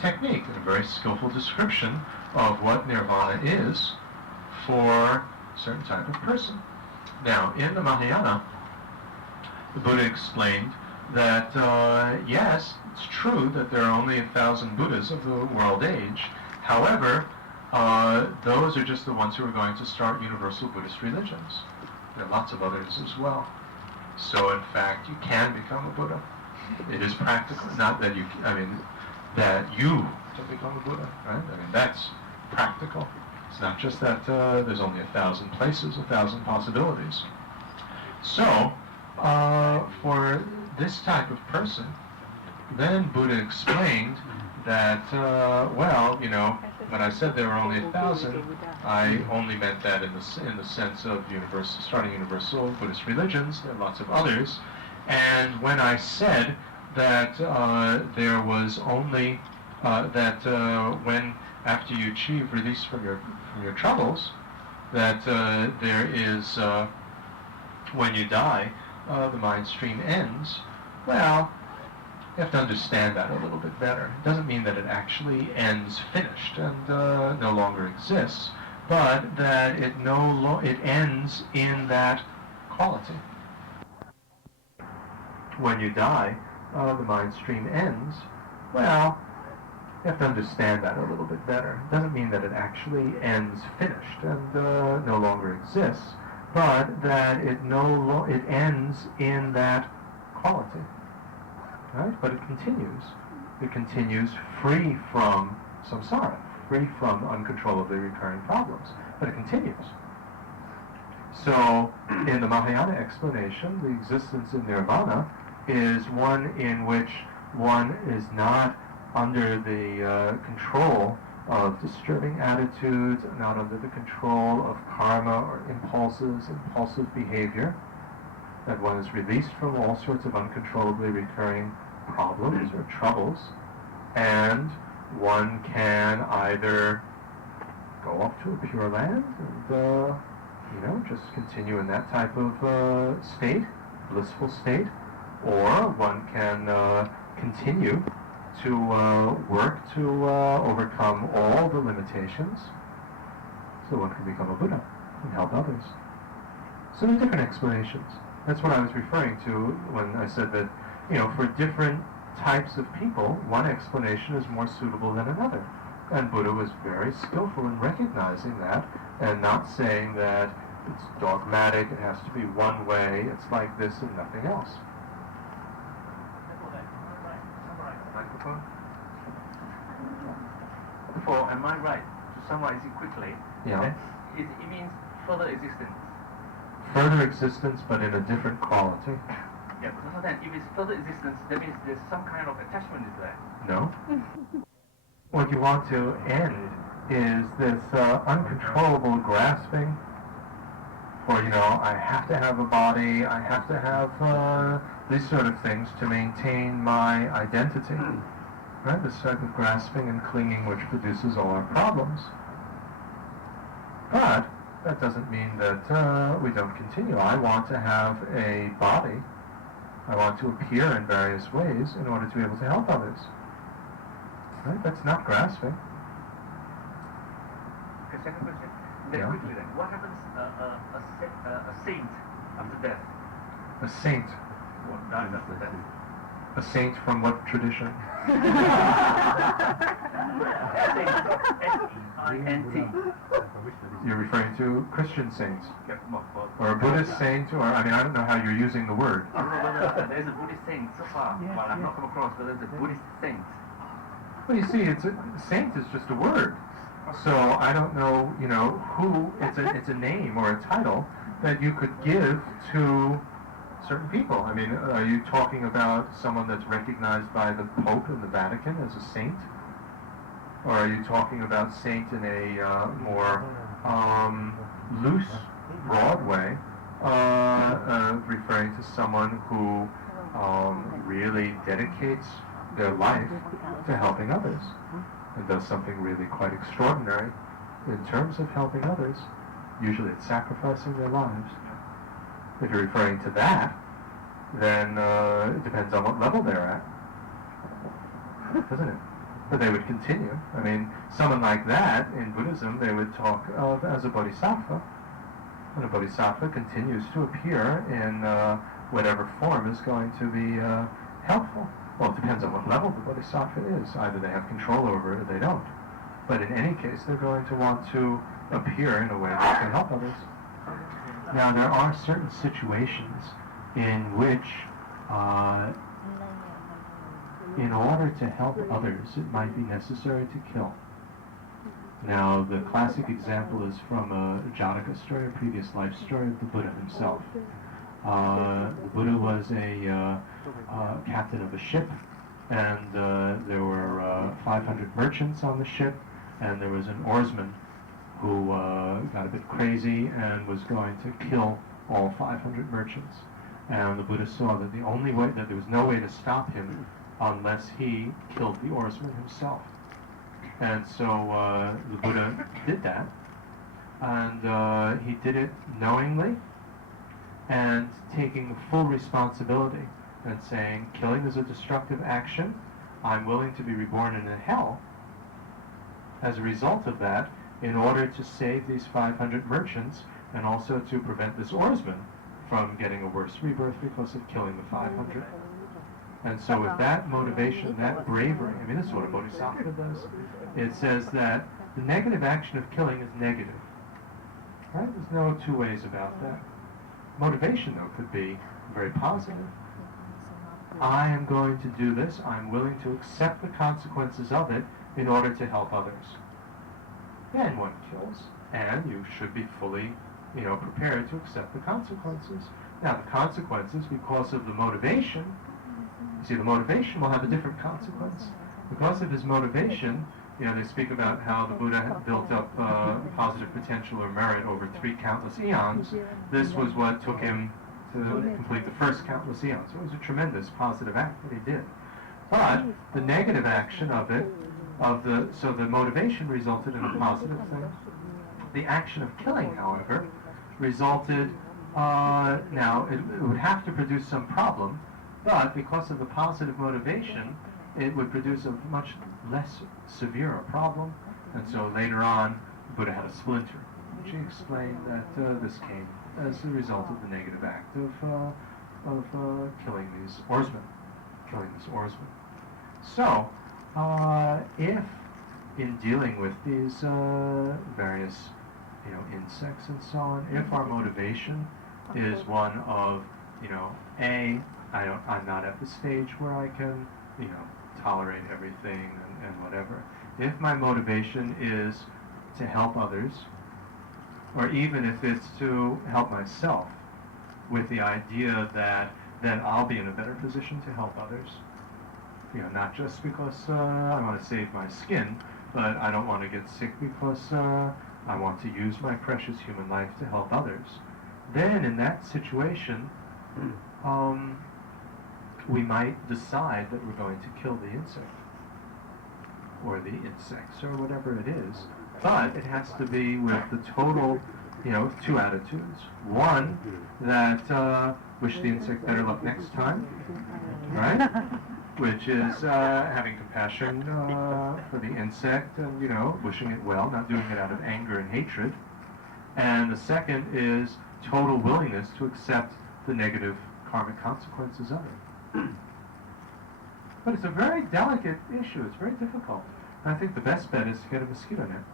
technique and a very skillful description of what nirvana is for a certain type of person. Now, in the Mahayana, the Buddha explained that, yes, it's true that there are only 1,000 Buddhas of the world age. However, those are just the ones who are going to start universal Buddhist religions. There are lots of others as well. So, in fact, you can become a Buddha. It is practical. Not that that you can become a Buddha, right? That's practical. It's not just that there's only 1,000 places, 1,000 possibilities. So, for this type of person, then Buddha explained that, when I said there were only 1,000, I only meant that in the sense of starting universal Buddhist religions. There are lots of others. And when I said that there was only when after you achieve release from your troubles, that there is when you die, the mind stream ends. Well, You have to understand that a little bit better. It doesn't mean that it actually ends finished and no longer exists, but that it it ends in that quality. When you die, the mind stream ends. Well, you have to understand that a little bit better. It doesn't mean that it actually ends finished and no longer exists, but that it it ends in that quality. Right? But it continues. It continues free from samsara, free from uncontrollably recurring problems. But it continues. So, in the Mahayana explanation, the existence in nirvana is one in which one is not under the control of disturbing attitudes, not under the control of karma or impulsive behavior, that one is released from all sorts of uncontrollably recurring problems or troubles, and one can either go off to a pure land and just continue in that type of state, blissful state, or one can continue to work to overcome all the limitations, so one can become a Buddha and help others. So there are different explanations. That's what I was referring to when I said that, for different types of people, one explanation is more suitable than another. And Buddha was very skillful in recognizing that and not saying that it's dogmatic, it has to be one way, it's like this and nothing else. Therefore, am I right to summarize it quickly? Yeah. That it means further existence. Further existence, but in a different quality. Yeah, but then if it's further existence, that means there's some kind of attachment is there. No. What you want to end is this uncontrollable grasping for, I have to have a body, I have to have these sort of things to maintain my identity. Right? This type of grasping and clinging which produces all our problems. But that doesn't mean that we don't continue. I want to have a body. I want to appear in various ways in order to be able to help others. Right? That's not grasping. Okay, second question. Then quickly then, what happens a saint after death? A saint. What dies after death? A saint from what tradition? S-E-I-N-T. You're referring to Christian saints? Yeah, Or a Buddhist saint? Or, I don't know how you're using the word. I don't know whether there's a Buddhist saint so far, but I've not come across whether there's a Buddhist saint. Well, you see, saint is just a word. So I don't know, who, it's a name or a title that you could give to certain people. Are you talking about someone that's recognized by the Pope in the Vatican as a saint? Or are you talking about saint in a more loose, broad way, referring to someone who really dedicates their life to helping others and does something really quite extraordinary in terms of helping others? Usually it's sacrificing their lives. If you're referring to that, then it depends on what level they're at, doesn't it? But they would continue. Someone like that, in Buddhism, they would talk of as a bodhisattva. And a bodhisattva continues to appear in whatever form is going to be helpful. Well, it depends on what level the bodhisattva is. Either they have control over it or they don't. But in any case, they're going to want to appear in a way that can help others. Now, there are certain situations in which, in order to help others, it might be necessary to kill. Now, the classic example is from a Janaka story, a previous life story of the Buddha himself. The Buddha was a captain of a ship, and there were 500 merchants on the ship, and there was an oarsman who got a bit crazy and was going to kill all 500 merchants. And the Buddha saw that the only way, that there was no way to stop him unless he killed the oarsman himself. And so the Buddha did that, and he did it knowingly and taking full responsibility and saying, killing is a destructive action, I'm willing to be reborn in a hell as a result of that, in order to save these 500 merchants and also to prevent this oarsman from getting a worse rebirth because of killing the 500. And so with that motivation, that bravery, I mean, this is what a bodhisattva does. It says that the negative action of killing is negative. Right? There's no two ways about that. Motivation, though, could be very positive. I am going to do this. I'm willing to accept the consequences of it in order to help others. Then one kills, and you should be fully, prepared to accept the consequences. Now, the consequences, because of the motivation, you see, the motivation will have a different consequence. Because of his motivation, they speak about how the Buddha had built up positive potential or merit over 3 countless eons. This was what took him to complete the first countless eons. So it was a tremendous positive act that he did. But the negative action of it, so the motivation resulted in a positive thing. The action of killing, however, resulted, now it would have to produce some problem, but because of the positive motivation, it would produce a much less severe a problem. And so later on, Buddha had a splinter, which he explained that this came as a result of the negative act of killing these oarsmen. So, if in dealing with these various, insects and so on, if our motivation is one of, I'm not at the stage where I can, tolerate everything and whatever. If my motivation is to help others, or even if it's to help myself, with the idea that then I'll be in a better position to help others, not just because I want to save my skin, but I don't want to get sick because I want to use my precious human life to help others. Then in that situation, we might decide that we're going to kill the insect, or the insects, or whatever it is. But it has to be with the total, 2 attitudes. One, that wish the insect better luck next time, right? Which is having compassion for the insect and, wishing it well, not doing it out of anger and hatred. And the second is total willingness to accept the negative karmic consequences of it. But it's a very delicate issue. It's very difficult. I think the best bet is to get a mosquito net.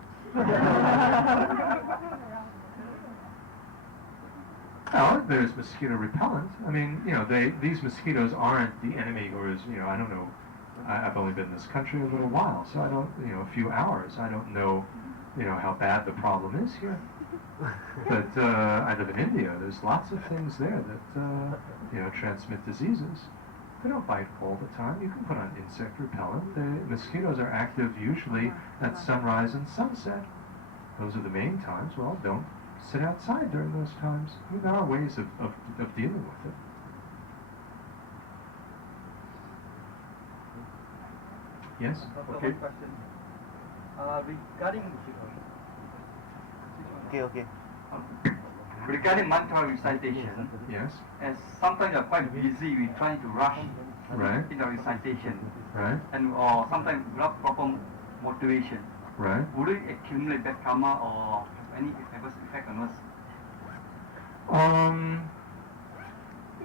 Well, there's mosquito repellent. I mean, these mosquitoes aren't the enemy, or is, I don't know. I've only been in this country a little while, so I don't, a few hours. I don't know, how bad the problem is here. But I live in India. There's lots of things there that, transmit diseases. They don't bite all the time. You can put on insect repellent. The mosquitoes are active usually at sunrise and sunset. Those are the main times. Well, don't sit outside during those times. I mean, there are ways of dealing with it. Yes? Okay. One question. Regarding regarding mantra recitation, Yes. as sometimes you're quite busy with trying to rush Right. in the recitation, Right. and or sometimes without proper motivation, Right. would it accumulate bad karma or have any adverse effect on us?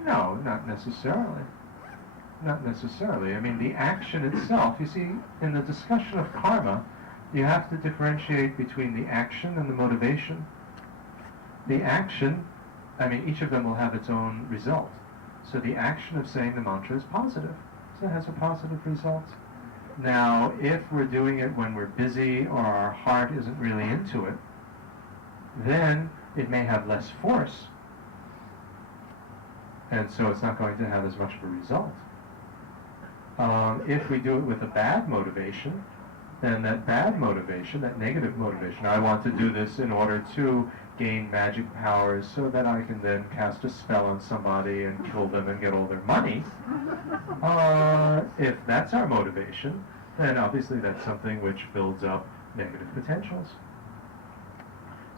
No, not necessarily. Not necessarily. I mean, the action itself, you see, in the discussion of karma, you have to differentiate between the action and the motivation. The action, I mean, each of them will have its own result. So the action of saying the mantra is positive. So it has a positive result. Now, if we're doing it when we're busy or our heart isn't really into it, then it may have less force. And so it's not going to have as much of a result. If we do it with a bad motivation, then that bad motivation, that negative motivation, I want to do this in order to gain magic powers so that I can then cast a spell on somebody and kill them and get all their money. If that's our motivation, then obviously that's something which builds up negative potentials.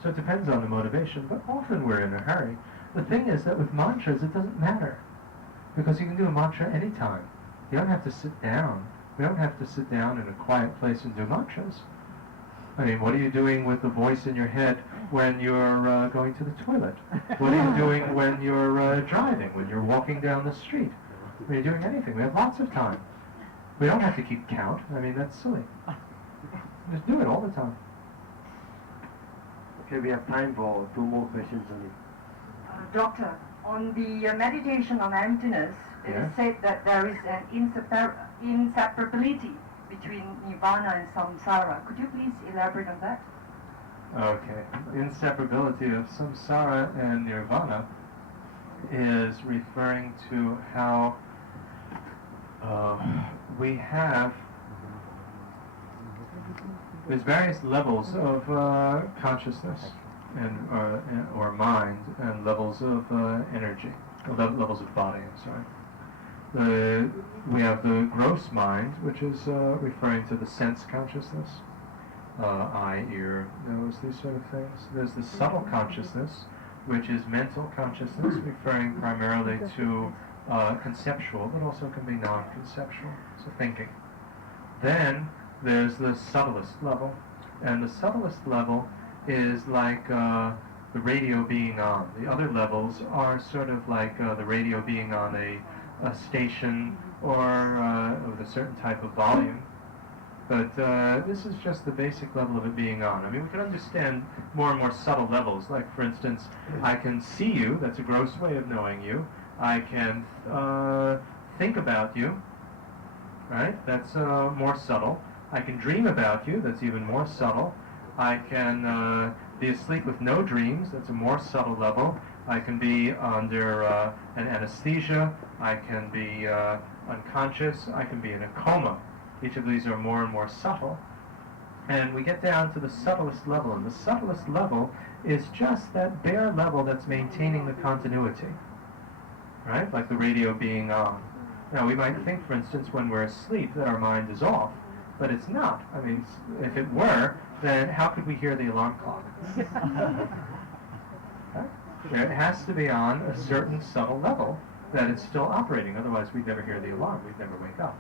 So it depends on the motivation, but often we're in a hurry. The thing is that with mantras, it doesn't matter. Because you can do a mantra anytime. You don't have to sit down. You don't have to sit down in a quiet place and do mantras. I mean, what are you doing with the voice in your head when you're going to the toilet? What are you doing when you're driving, when you're walking down the street? When you're doing anything. We have lots of time. We don't have to keep count. I mean, that's silly. Just do it all the time. Okay, we have time for 2 more questions only. Doctor, on the meditation on emptiness, it Yeah. is said that there is an inseparability between nirvana and samsara. Could you please elaborate on that? Okay. Inseparability of samsara and nirvana is referring to how we have there's various levels of consciousness and or mind and levels of energy, levels of body. I'm sorry. We have the gross mind, which is referring to the sense consciousness, eye, ear, nose, these sort of things. There's the subtle consciousness, which is mental consciousness, referring primarily to conceptual, but also can be non-conceptual, so thinking. Then there's the subtlest level, and the subtlest level is like the radio being on. The other levels are sort of like the radio being on a station or with a certain type of volume. But this is just the basic level of it being on. I mean, we can understand more and more subtle levels. Like, for instance, I can see you. That's a gross way of knowing you. I can think about you. Right? That's more subtle. I can dream about you. That's even more subtle. I can be asleep with no dreams. That's a more subtle level. I can be under an anesthesia. I can be unconscious. I can be in a coma. Each of these are more and more subtle. And we get down to the subtlest level. And the subtlest level is just that bare level that's maintaining the continuity. Right? Like the radio being on. Now, we might think, for instance, when we're asleep that our mind is off. But it's not. I mean, if it were, then how could we hear the alarm clock? Right? It has to be on a certain subtle level that it's still operating. Otherwise, we'd never hear the alarm. We'd never wake up.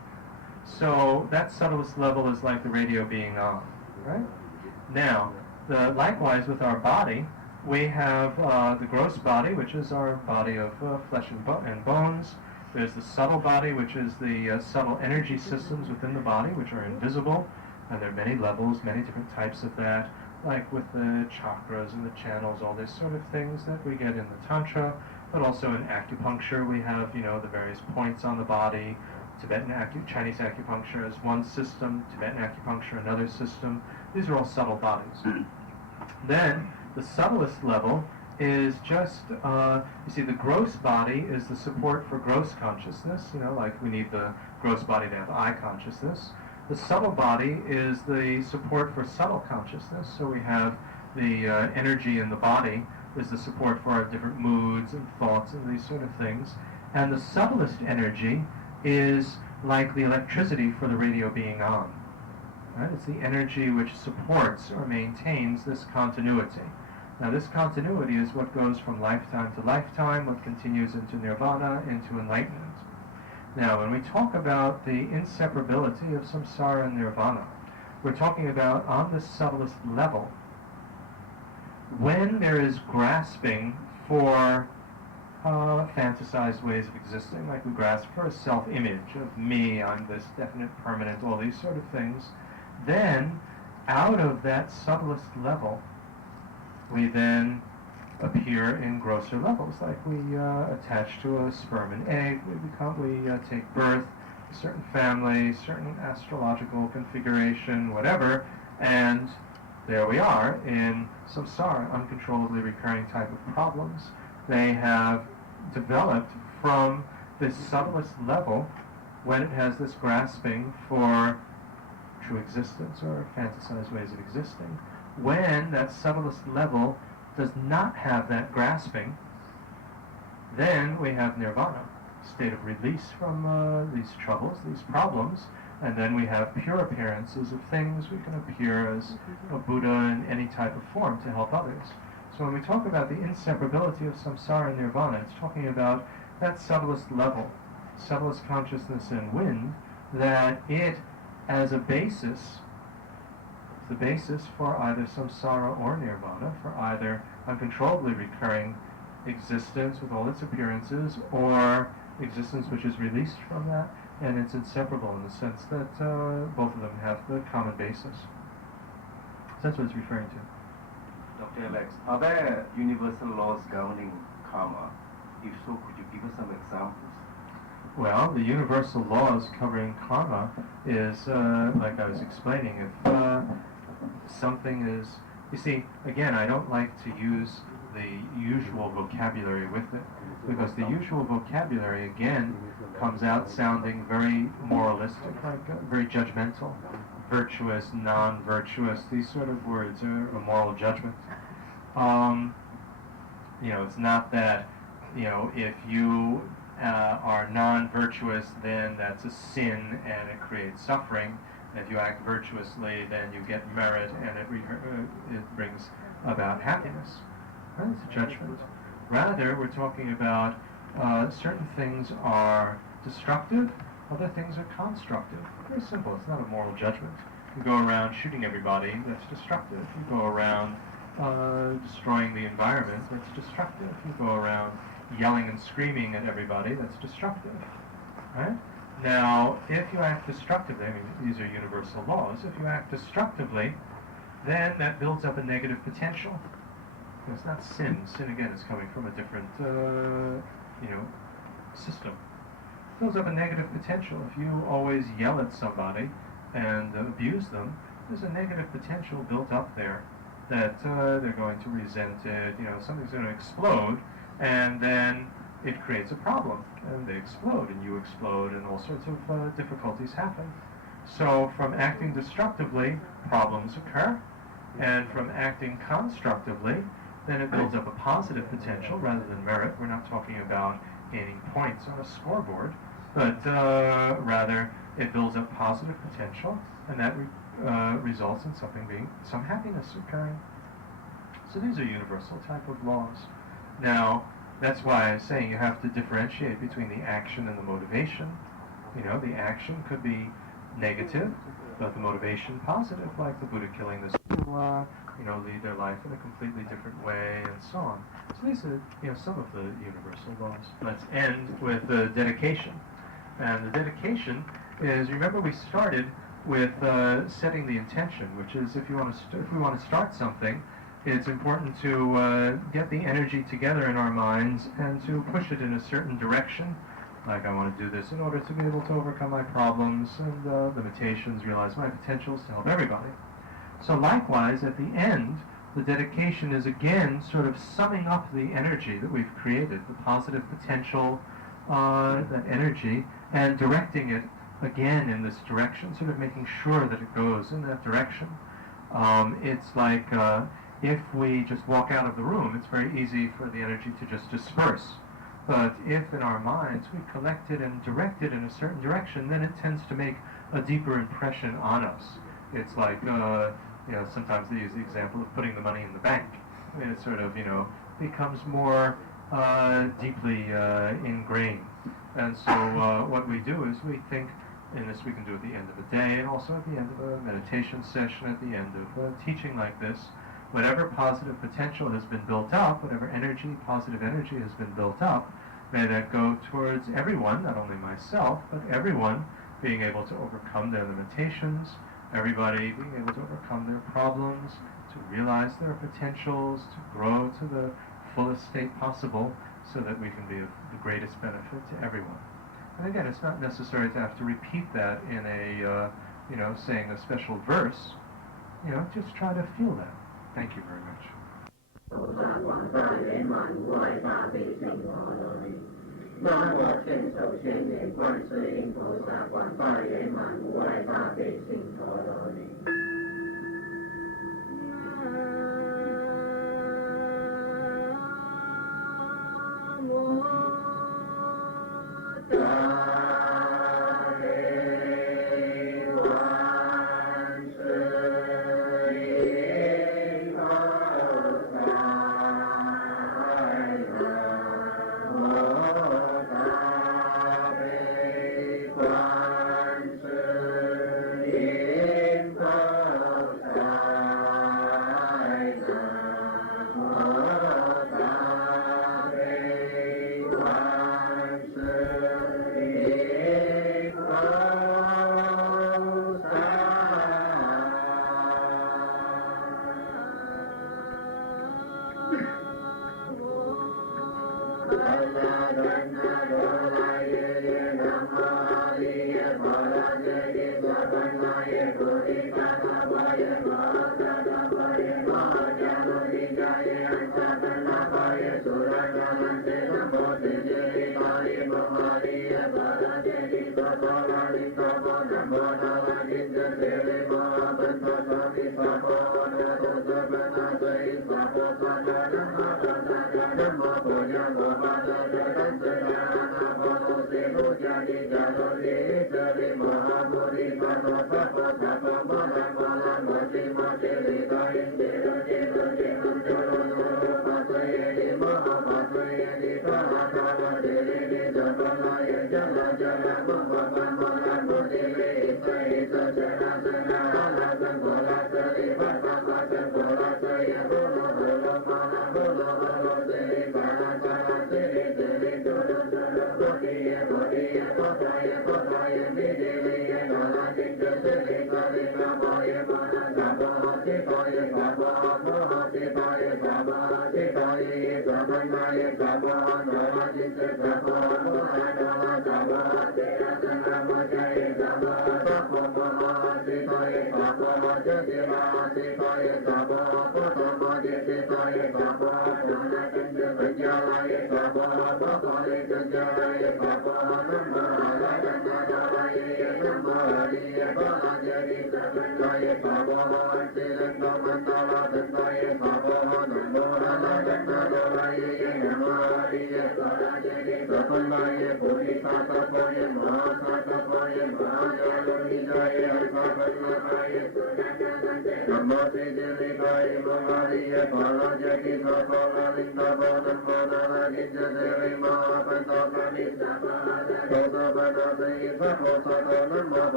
So that subtlest level is like the radio being on, right? Now, likewise with our body, we have the gross body, which is our body of flesh and bones. There's the subtle body, which is the subtle energy systems within the body, which are invisible. And there are many levels, many different types of that, like with the chakras and the channels, all these sort of things that we get in the Tantra. But also in acupuncture, we have, the various points on the body. Chinese acupuncture is one system, Tibetan acupuncture another system. These are all subtle bodies. Then, the subtlest level is just, you see, the gross body is the support for gross consciousness, like we need the gross body to have eye consciousness. The subtle body is the support for subtle consciousness, so we have the energy in the body is the support for our different moods and thoughts and these sort of things. And the subtlest energy is like the electricity for the radio being on. Right? It's the energy which supports or maintains this continuity. Now this continuity is what goes from lifetime to lifetime, what continues into nirvana, into enlightenment. Now when we talk about the inseparability of samsara and nirvana, we're talking about on the subtlest level. When there is grasping for fantasized ways of existing, like we grasp for a self-image of me, I'm this definite, permanent, all these sort of things, then out of that subtlest level, we then appear in grosser levels, like we attach to a sperm and egg, we take birth, a certain family, certain astrological configuration, whatever, and there we are in samsara, uncontrollably recurring type of problems. They have developed from this subtlest level when it has this grasping for true existence or fantasized ways of existing. When that subtlest level does not have that grasping, then we have nirvana, state of release from these troubles, these problems, and then we have pure appearances of things. We can appear as a Buddha in any type of form to help others. So when we talk about the inseparability of samsara and nirvana, it's talking about that subtlest level subtlest consciousness and wind, that it, as a basis, is the basis for either samsara or nirvana, for either uncontrollably recurring existence with all its appearances, or existence which is released from that, and it's inseparable in the sense that both of them have the common basis. So that's what it's referring to. Dr. Alex, are there universal laws governing karma? If so, could you give us some examples? Well, the universal laws covering karma is, like I was explaining, if something is... You see, again, I don't like to use the usual vocabulary with it, because the usual vocabulary, again, comes out sounding very moralistic, like very judgmental, virtuous, non-virtuous. These sort of words are a moral judgment. It's not that, if you are non-virtuous, then that's a sin and it creates suffering. If you act virtuously, then you get merit and it brings about happiness. Right? It's a judgment. Rather, we're talking about certain things are destructive, other things are constructive. Very simple. It's not a moral judgment. You go around shooting everybody, that's destructive. You go around destroying the environment, that's destructive. You go around yelling and screaming at everybody, that's destructive. Right? Now, if you act destructively, I mean, these are universal laws, if you act destructively, then that builds up a negative potential. It's not sin. Sin, again, is coming from a different, system. It builds up a negative potential. If you always yell at somebody and abuse them, there's a negative potential built up there that they're going to resent it. Something's going to explode, and then it creates a problem, and they explode, and you explode, and all sorts of difficulties happen. So from acting destructively, problems occur, and from acting constructively, then it builds up a positive potential rather than merit. We're not talking about gaining points on a scoreboard, but rather it builds up positive potential, and that results in some happiness occurring. So these are universal type of laws. Now, that's why I'm saying you have to differentiate between the action and the motivation. The action could be negative, but the motivation positive, like the Buddha killing this lead their life in a completely different way, and so on. So these are, some of the universal laws. Let's end with the dedication. And the dedication is, remember we started with setting the intention, which is if we want to start something, it's important to get the energy together in our minds and to push it in a certain direction. Like, I want to do this in order to be able to overcome my problems and limitations, realize my potentials to help everybody. So likewise, at the end, the dedication is again sort of summing up the energy that we've created, the positive potential, that energy, and directing it again in this direction, sort of making sure that it goes in that direction. It's like if we just walk out of the room, it's very easy for the energy to just disperse. But if in our minds we collect it and direct it in a certain direction, then it tends to make a deeper impression on us. It's like, sometimes they use the example of putting the money in the bank. It sort of, becomes more deeply ingrained. And so what we do is we think, and this we can do at the end of a day, and also at the end of a meditation session, at the end of a teaching like this, whatever positive potential has been built up, whatever positive energy has been built up, may that go towards everyone, not only myself, but everyone being able to overcome their limitations, everybody being able to overcome their problems, to realize their potentials, to grow to the fullest state possible, so that we can be of the greatest benefit to everyone. And again, it's not necessary to have to repeat that in a, saying a special verse. Just try to feel that. Thank you very much.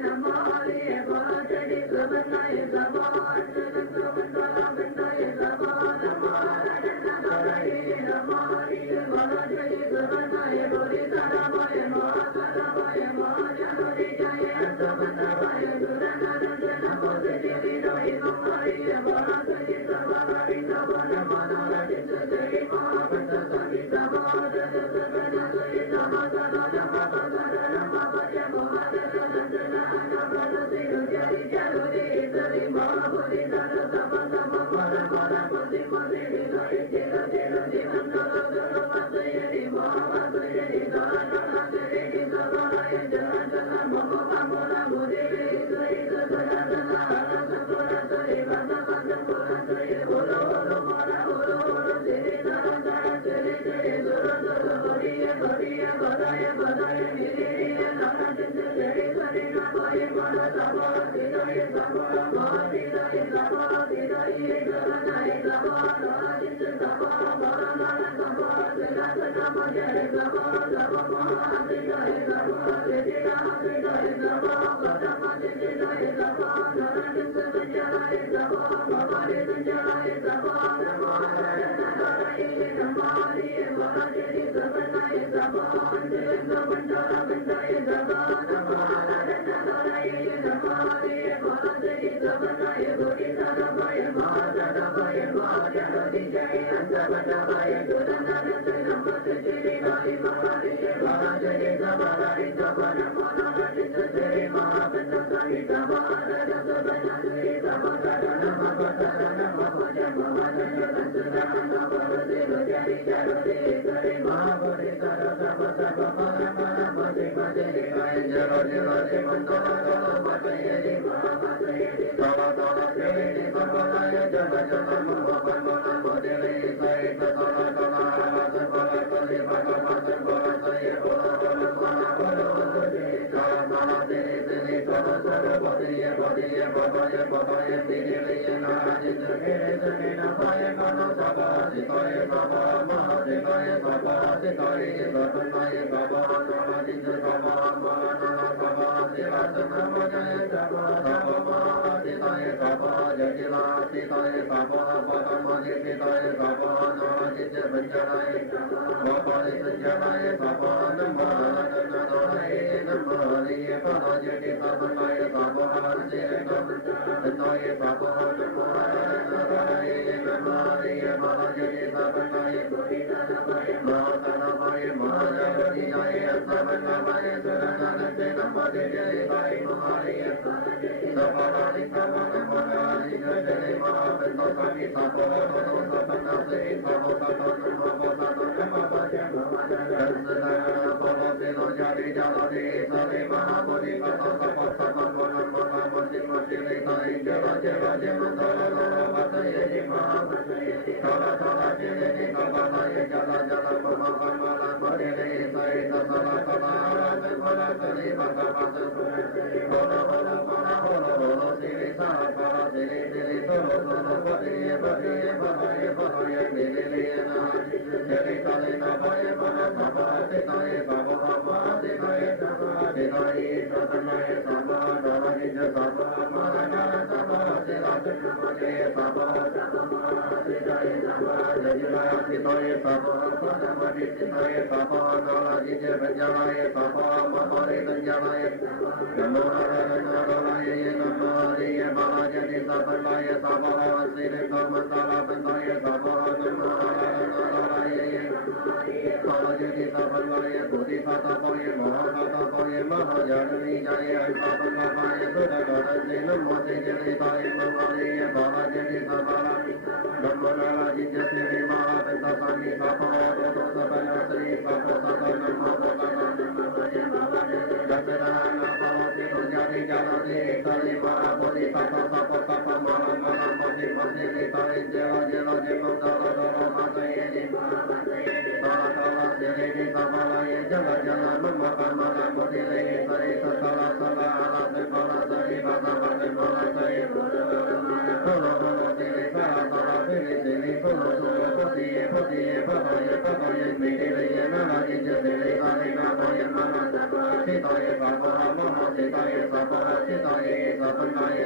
Namo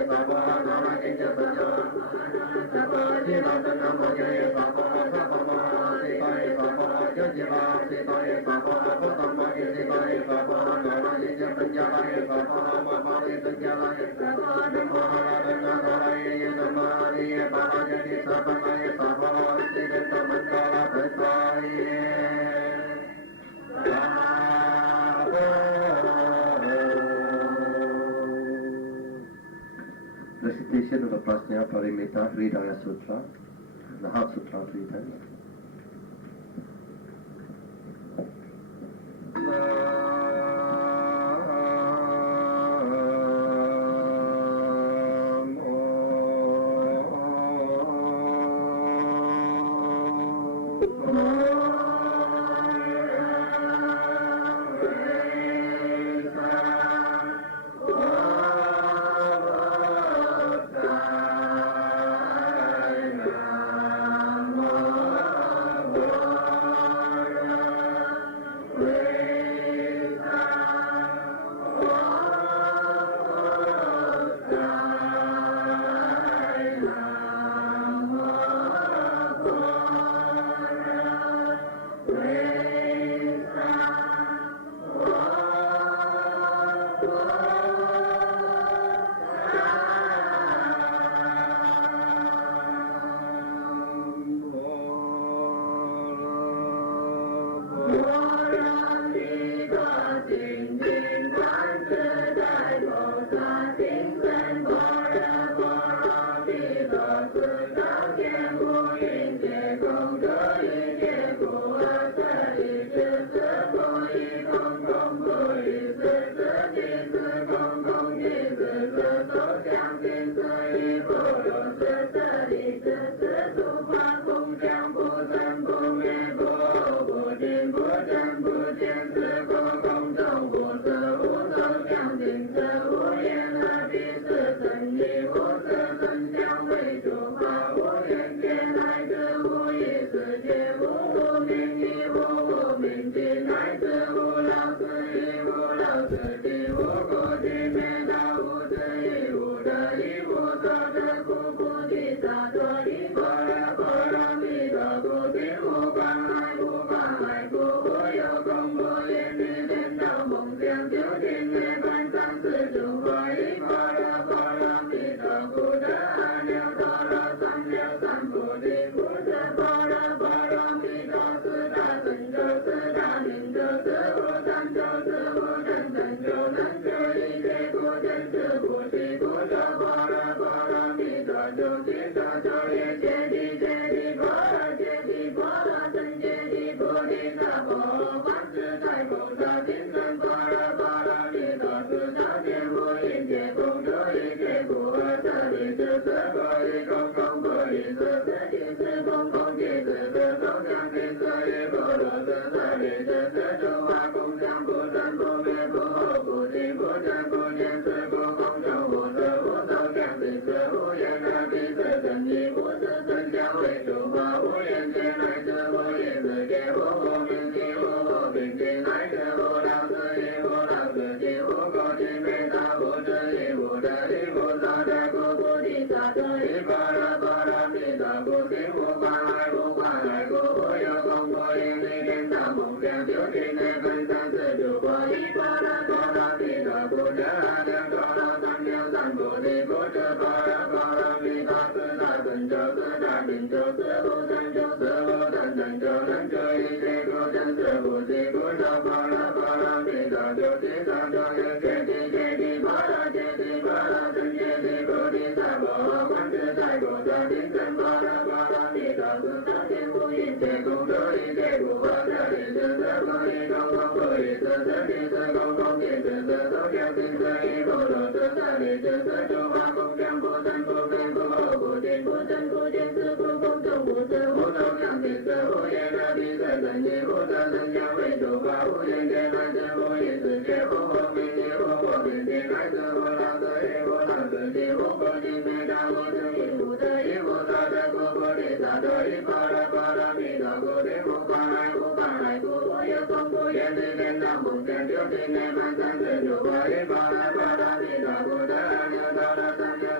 Baba Recitation of the Prajna Parimita Hridaya Sutra, the Heart Sutra 3 times.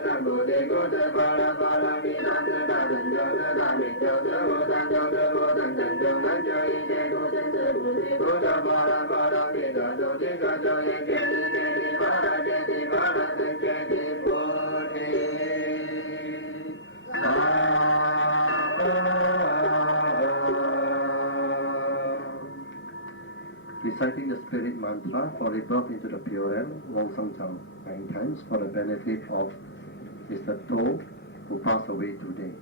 Nam Reciting the spirit mantra for rebirth into the Pure Land, Wong Sang Chang, 9 times for the benefit of Mr. To, who passed away today.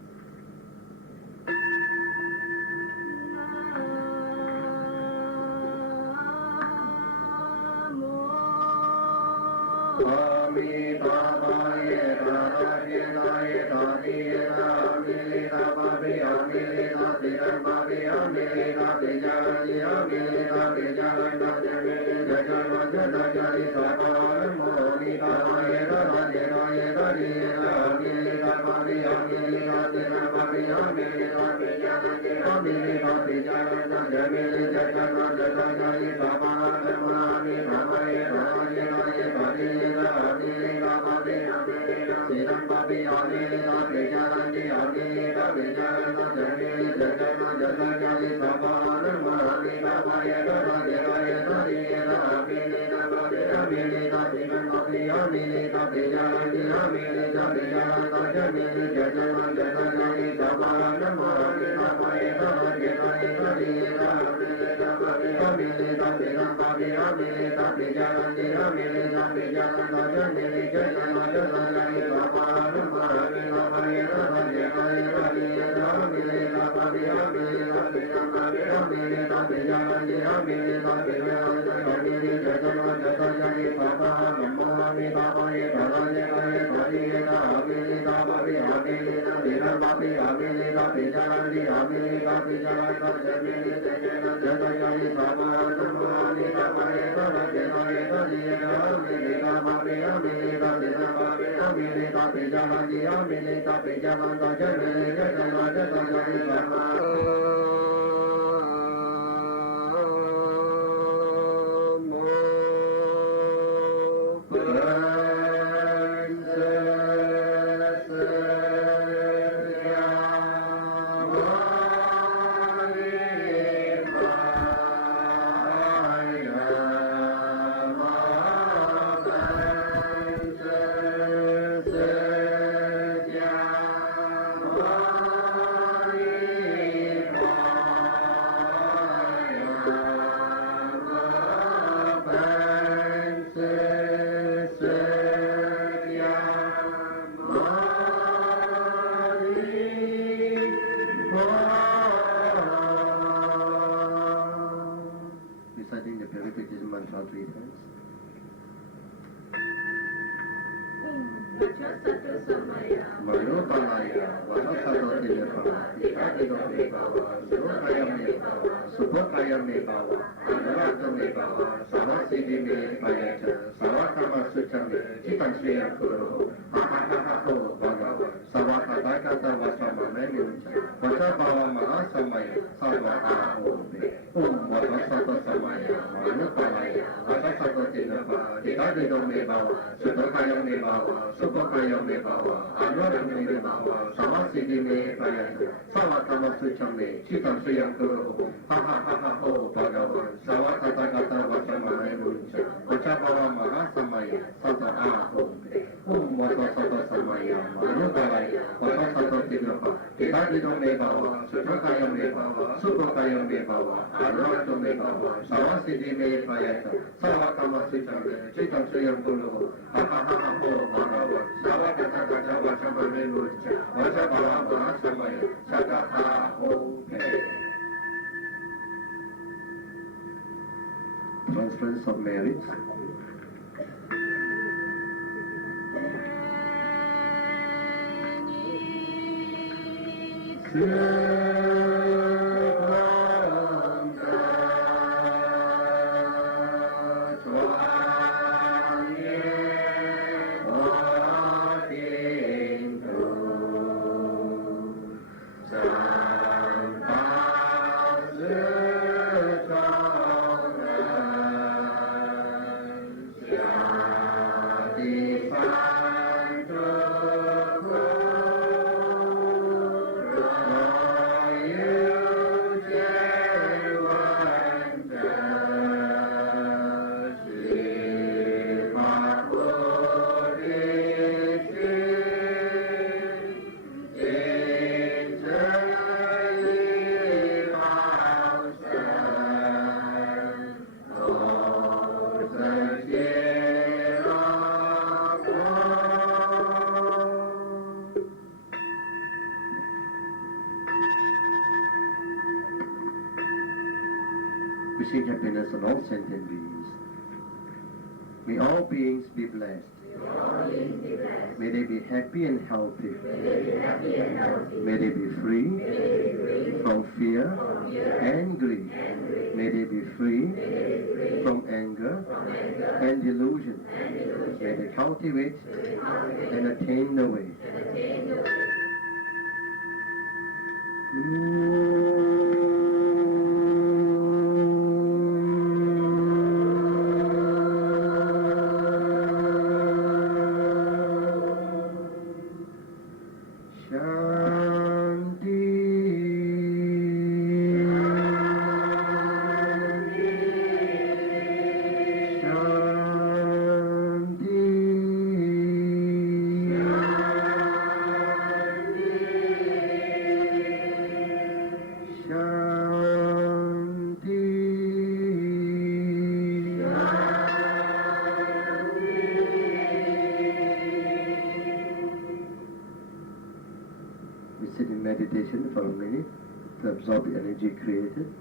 Reciting the purification mantra 3 times. Manupalaya, Vanasato Tilipava, Ikadido Mebava, Sukaya Mebava, Subhakaya Mebava, Anurata Mebava, Savasidi Mebayata, Savakama Suchame, Chitan Sriya Kuru, Mahakaho Bhagava, Savakadakata Vasama Menucha, Vajabhava Mahasamaya, Sarva Ahobe, Vanasato Samaya, Manupalaya, Vanasato Tilipava, Ikadido Mebava, Subhakaya Mebava, Subhakaya Mebava, Anurata Mebava, Savasidi Mebayata, Savakama Suchame, Chitan Sriya Kuru, Mahakaho Bhagava, Savakadakata Vasama Menucha, Vajabhava Mahasamaya, Sarva Ahobe, Vanasato Samaya, Manupalaya, Vanasato Tilipava, Ikadido Mebava, Subhakaya Mebava, Subhakaya Mebava, Anurata Mebava, Savasidi Mebayata, Savakama Suchame, Chitan Sriya Kuru, Mahakaho Bhagava, Savakadakata Vasama Menucha, Vajabhava Mahasamaya, Sarva Ahobe. Transference of merits. Santo wishing happiness on all sentient beings. May all beings be blessed. May they be happy and healthy. May they be free from fear and greed. May they be free from anger and delusion. May they cultivate and attain the way. We sit in meditation for a minute to absorb the energy created.